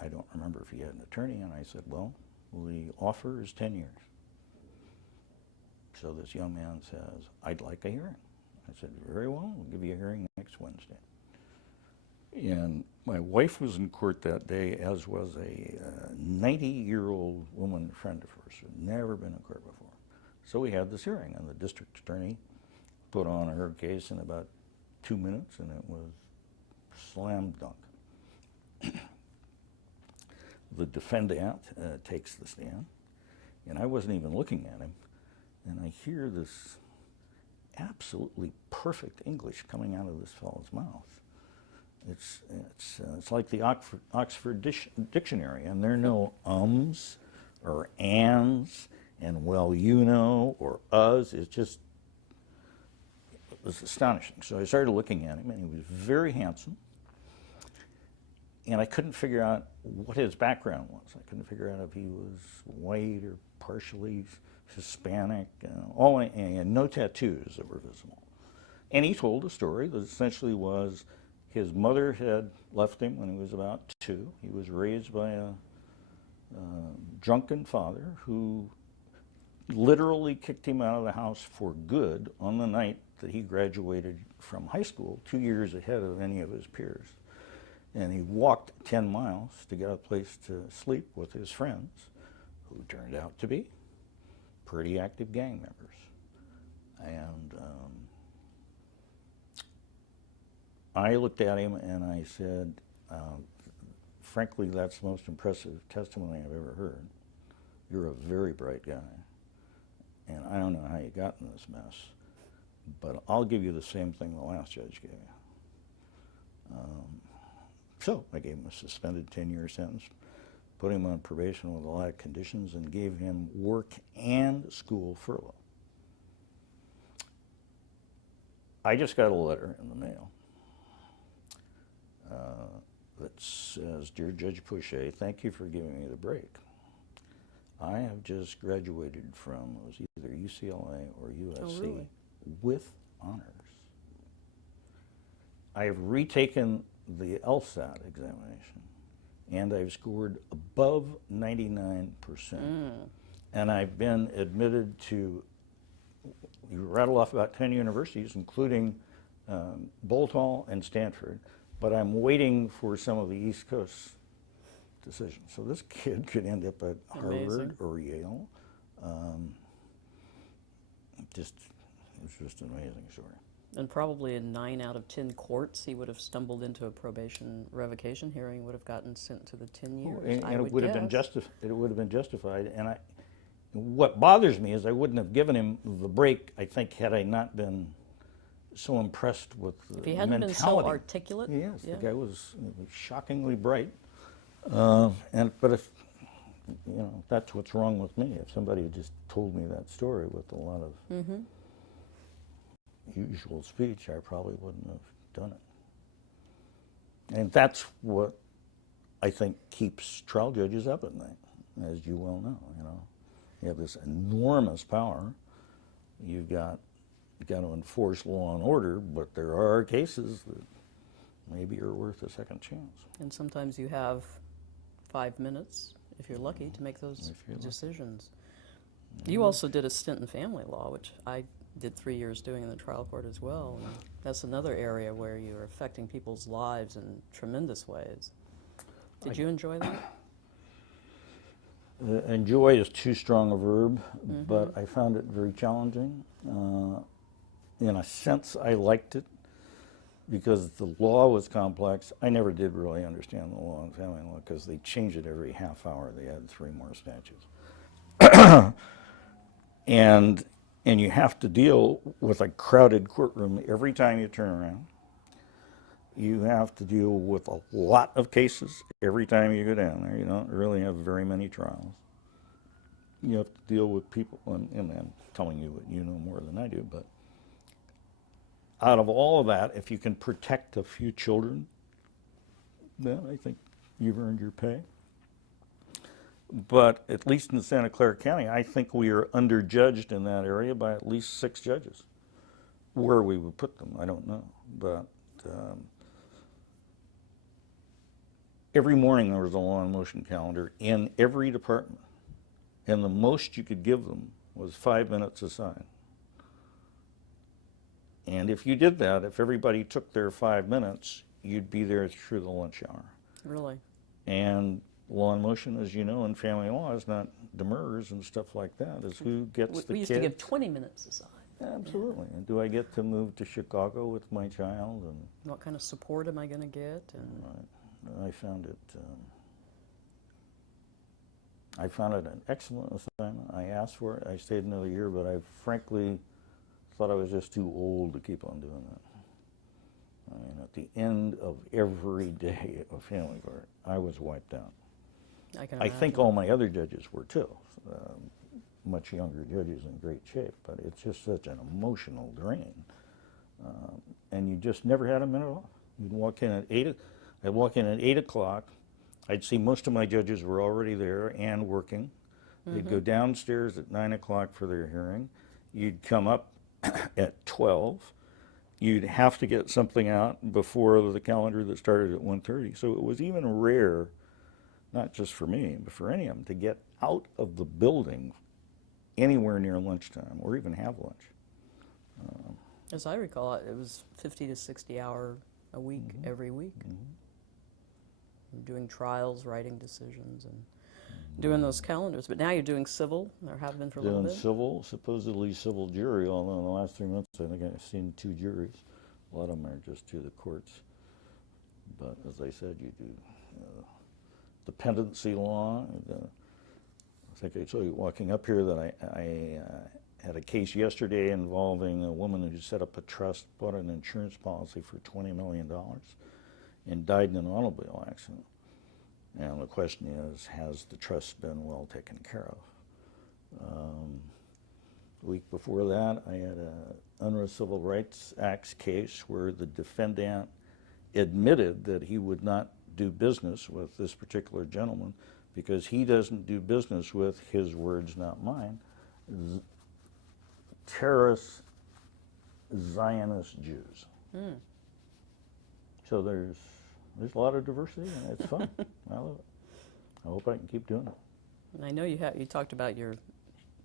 I don't remember if he had an attorney, and I said, well, the offer is 10 years. So this young man says, I'd like a hearing. I said, very well, we'll give you a hearing next Wednesday. And my wife was in court that day, as was a 90-year-old woman friend of hers who had never been in court before. So we had this hearing, and the district attorney put on her case in about 2 minutes, and it was slam dunk. The defendant takes the stand, and I wasn't even looking at him, and I hear this absolutely perfect English coming out of this fellow's mouth. It's like the Oxford Dictionary, and there are no ums or ands and well you know or us. It was astonishing. So I started looking at him, and he was very handsome, and I couldn't figure out what his background was. I couldn't figure out if he was white or partially Hispanic. And he had no tattoos that were visible. And he told a story that essentially was his mother had left him when he was about 2. He was raised by a drunken father who literally kicked him out of the house for good on the night that he graduated from high school, 2 years ahead of any of his peers. And he walked 10 miles to get a place to sleep with his friends, who turned out to be pretty active gang members. And I looked at him and I said, frankly, that's the most impressive testimony I've ever heard. You're a very bright guy, and I don't know how you got in this mess, but I'll give you the same thing the last judge gave you. So I gave him a suspended 10-year sentence, put him on probation with a lot of conditions, and gave him work and school furlough. I just got a letter in the mail that says, "Dear Judge Poché, thank you for giving me the break. I have just graduated from, it was either UCLA or USC, really? with honors. I have retaken the LSAT examination, and I've scored above 99%. And I've been admitted to, you rattle off about 10 universities, including Bolt Hall and Stanford, but I'm waiting for some of the East Coast decisions. So this kid could end up at Harvard or Yale. It's just an amazing story. And probably in 9 out of 10 courts, he would have stumbled into a probation revocation hearing, would have gotten sent to the 10 years. And it would have been justified. And what bothers me is I wouldn't have given him the break, I think, had I not been so impressed with the mentality. If he hadn't been so articulate. Yes, yeah. the guy was shockingly bright. But if, that's what's wrong with me. If somebody had just told me that story with a lot of usual speech, I probably wouldn't have done it. And that's what I think keeps trial judges up at night, as you well know. You have this enormous power. You've got to enforce law and order, but there are cases that maybe are worth a second chance. And sometimes you have 5 minutes, if you're lucky, to make those decisions. You also did a stint in family law, which I did 3 years doing in the trial court as well. And that's another area where you're affecting people's lives in tremendous ways. Did you enjoy that? Enjoy is too strong a verb, but I found it very challenging. In a sense, I liked it because the law was complex. I never did really understand the law in family law because they changed it every half hour. They added 3 more statutes. And you have to deal with a crowded courtroom every time you turn around. You have to deal with a lot of cases every time you go down there. You don't really have very many trials. You have to deal with people, and I'm telling you what you know more than I do, but out of all of that, if you can protect a few children, then I think you've earned your pay. But at least in Santa Clara County, I think we are underjudged in that area by at least 6 judges. Where we would put them, I don't know. But every morning there was a law and motion calendar in every department. And the most you could give them was 5 minutes aside. And if you did that, if everybody took their 5 minutes, you'd be there through the lunch hour. Really? And law in motion, as you know, in family law is not demurs and stuff like that. It's who gets the We used kids. to give 20 minutes aside. Absolutely. And do I get to move to Chicago with my child? And What kind of support am I going to get? And I found it. I found it an excellent assignment. I asked for it. I stayed another year, but I frankly thought I was just too old to keep on doing that. I mean, at the end of every day of family court, I was wiped out. I can I imagine. think all my other judges were too. Much younger judges in great shape, but it's just such an emotional drain. And you just never had a minute off. You'd walk in at 8, I'd walk in at 8 o'clock. I'd see most of my judges were already there and working. They'd go downstairs at 9 o'clock for their hearing. You'd come up at 12. You'd have to get something out before the calendar that started at 1:30. So it was even rare, not just for me, but for any of them, to get out of the building anywhere near lunchtime or even have lunch. As I recall, it was 50 to 60 hour a week, every week. Doing trials, writing decisions, and doing those calendars. But now you're doing civil, or have been for a little Doing bit? civil, supposedly civil jury, although in the last 3 months I think I've seen 2 juries. A lot of them are just to the courts. But as I said, you do dependency law. I think I told you walking up here that I had a case yesterday involving a woman who set up a trust, bought an insurance policy for $20 million, and died in an automobile accident. And the question is, has the trust been well taken care of? The week before that, I had an UNRRA Civil Rights Acts case where the defendant admitted that he would not do business with this particular gentleman because he doesn't do business with, his words, not mine, terrorist Zionist Jews. So there's a lot of diversity, and it's fun. I love it. I hope I can keep doing it. And I know you talked about your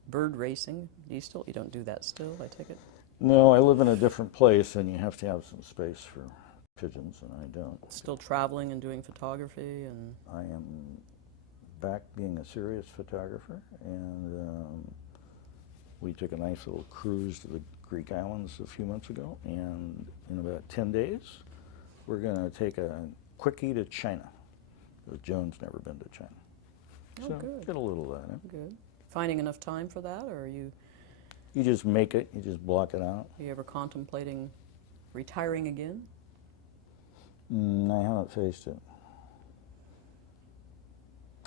bird racing. You don't do that still, I take it? No, I live in a different place, and you have to have some space for pigeons, and I don't. Still traveling and doing photography and I am back being a serious photographer, and we took a nice little cruise to the Greek islands a few months ago, and in about 10 days, we're going to take a quickie to China, because Joan's never been to China. Oh, So good. get a little of that in. Good. Finding enough time for that, or are you just make it, you just block it out. ever contemplating retiring again? I haven't faced it.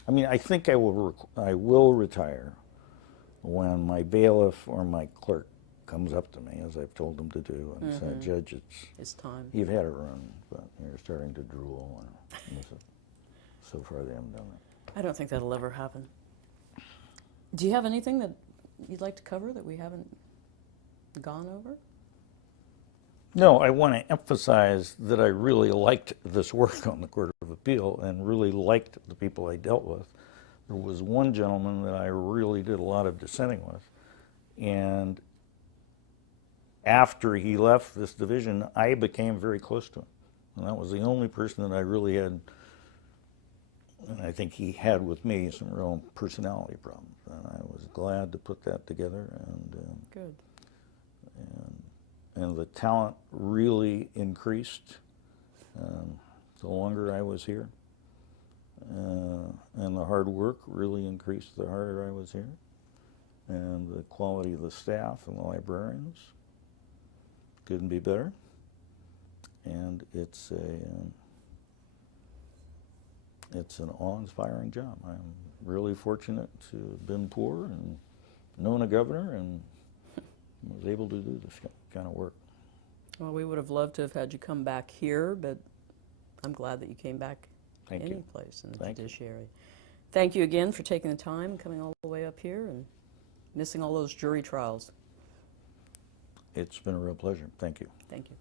I mean, I think I will retire when my bailiff or my clerk comes up to me, as I've told them to do, and said, Judge, It's time. you've had a run, but you're starting to drool. And so far, they haven't done that. I don't think that'll ever happen. Do you have anything that you'd like to cover that we haven't gone over? No, I want to emphasize that I really liked this work on the Court of Appeal and really liked the people I dealt with. There was one gentleman that I really did a lot of dissenting with, and after he left this division, I became very close to him. And that was the only person that I really had, and I think he had with me, some real personality problems. And I was glad to put that together, and Good. and the talent really increased the longer I was here. And the hard work really increased the harder I was here. And the quality of the staff and the librarians couldn't be better. And it's an awe-inspiring job. I'm really fortunate to have been poor and known a governor and was able to do this kind of work. Well, we would have loved to have had you come back here, but I'm glad that you came back Thank any you. place in the Thank you. judiciary. Thank you again for taking the time, coming all the way up here, and missing all those jury trials. It's been a real pleasure. Thank you. Thank you.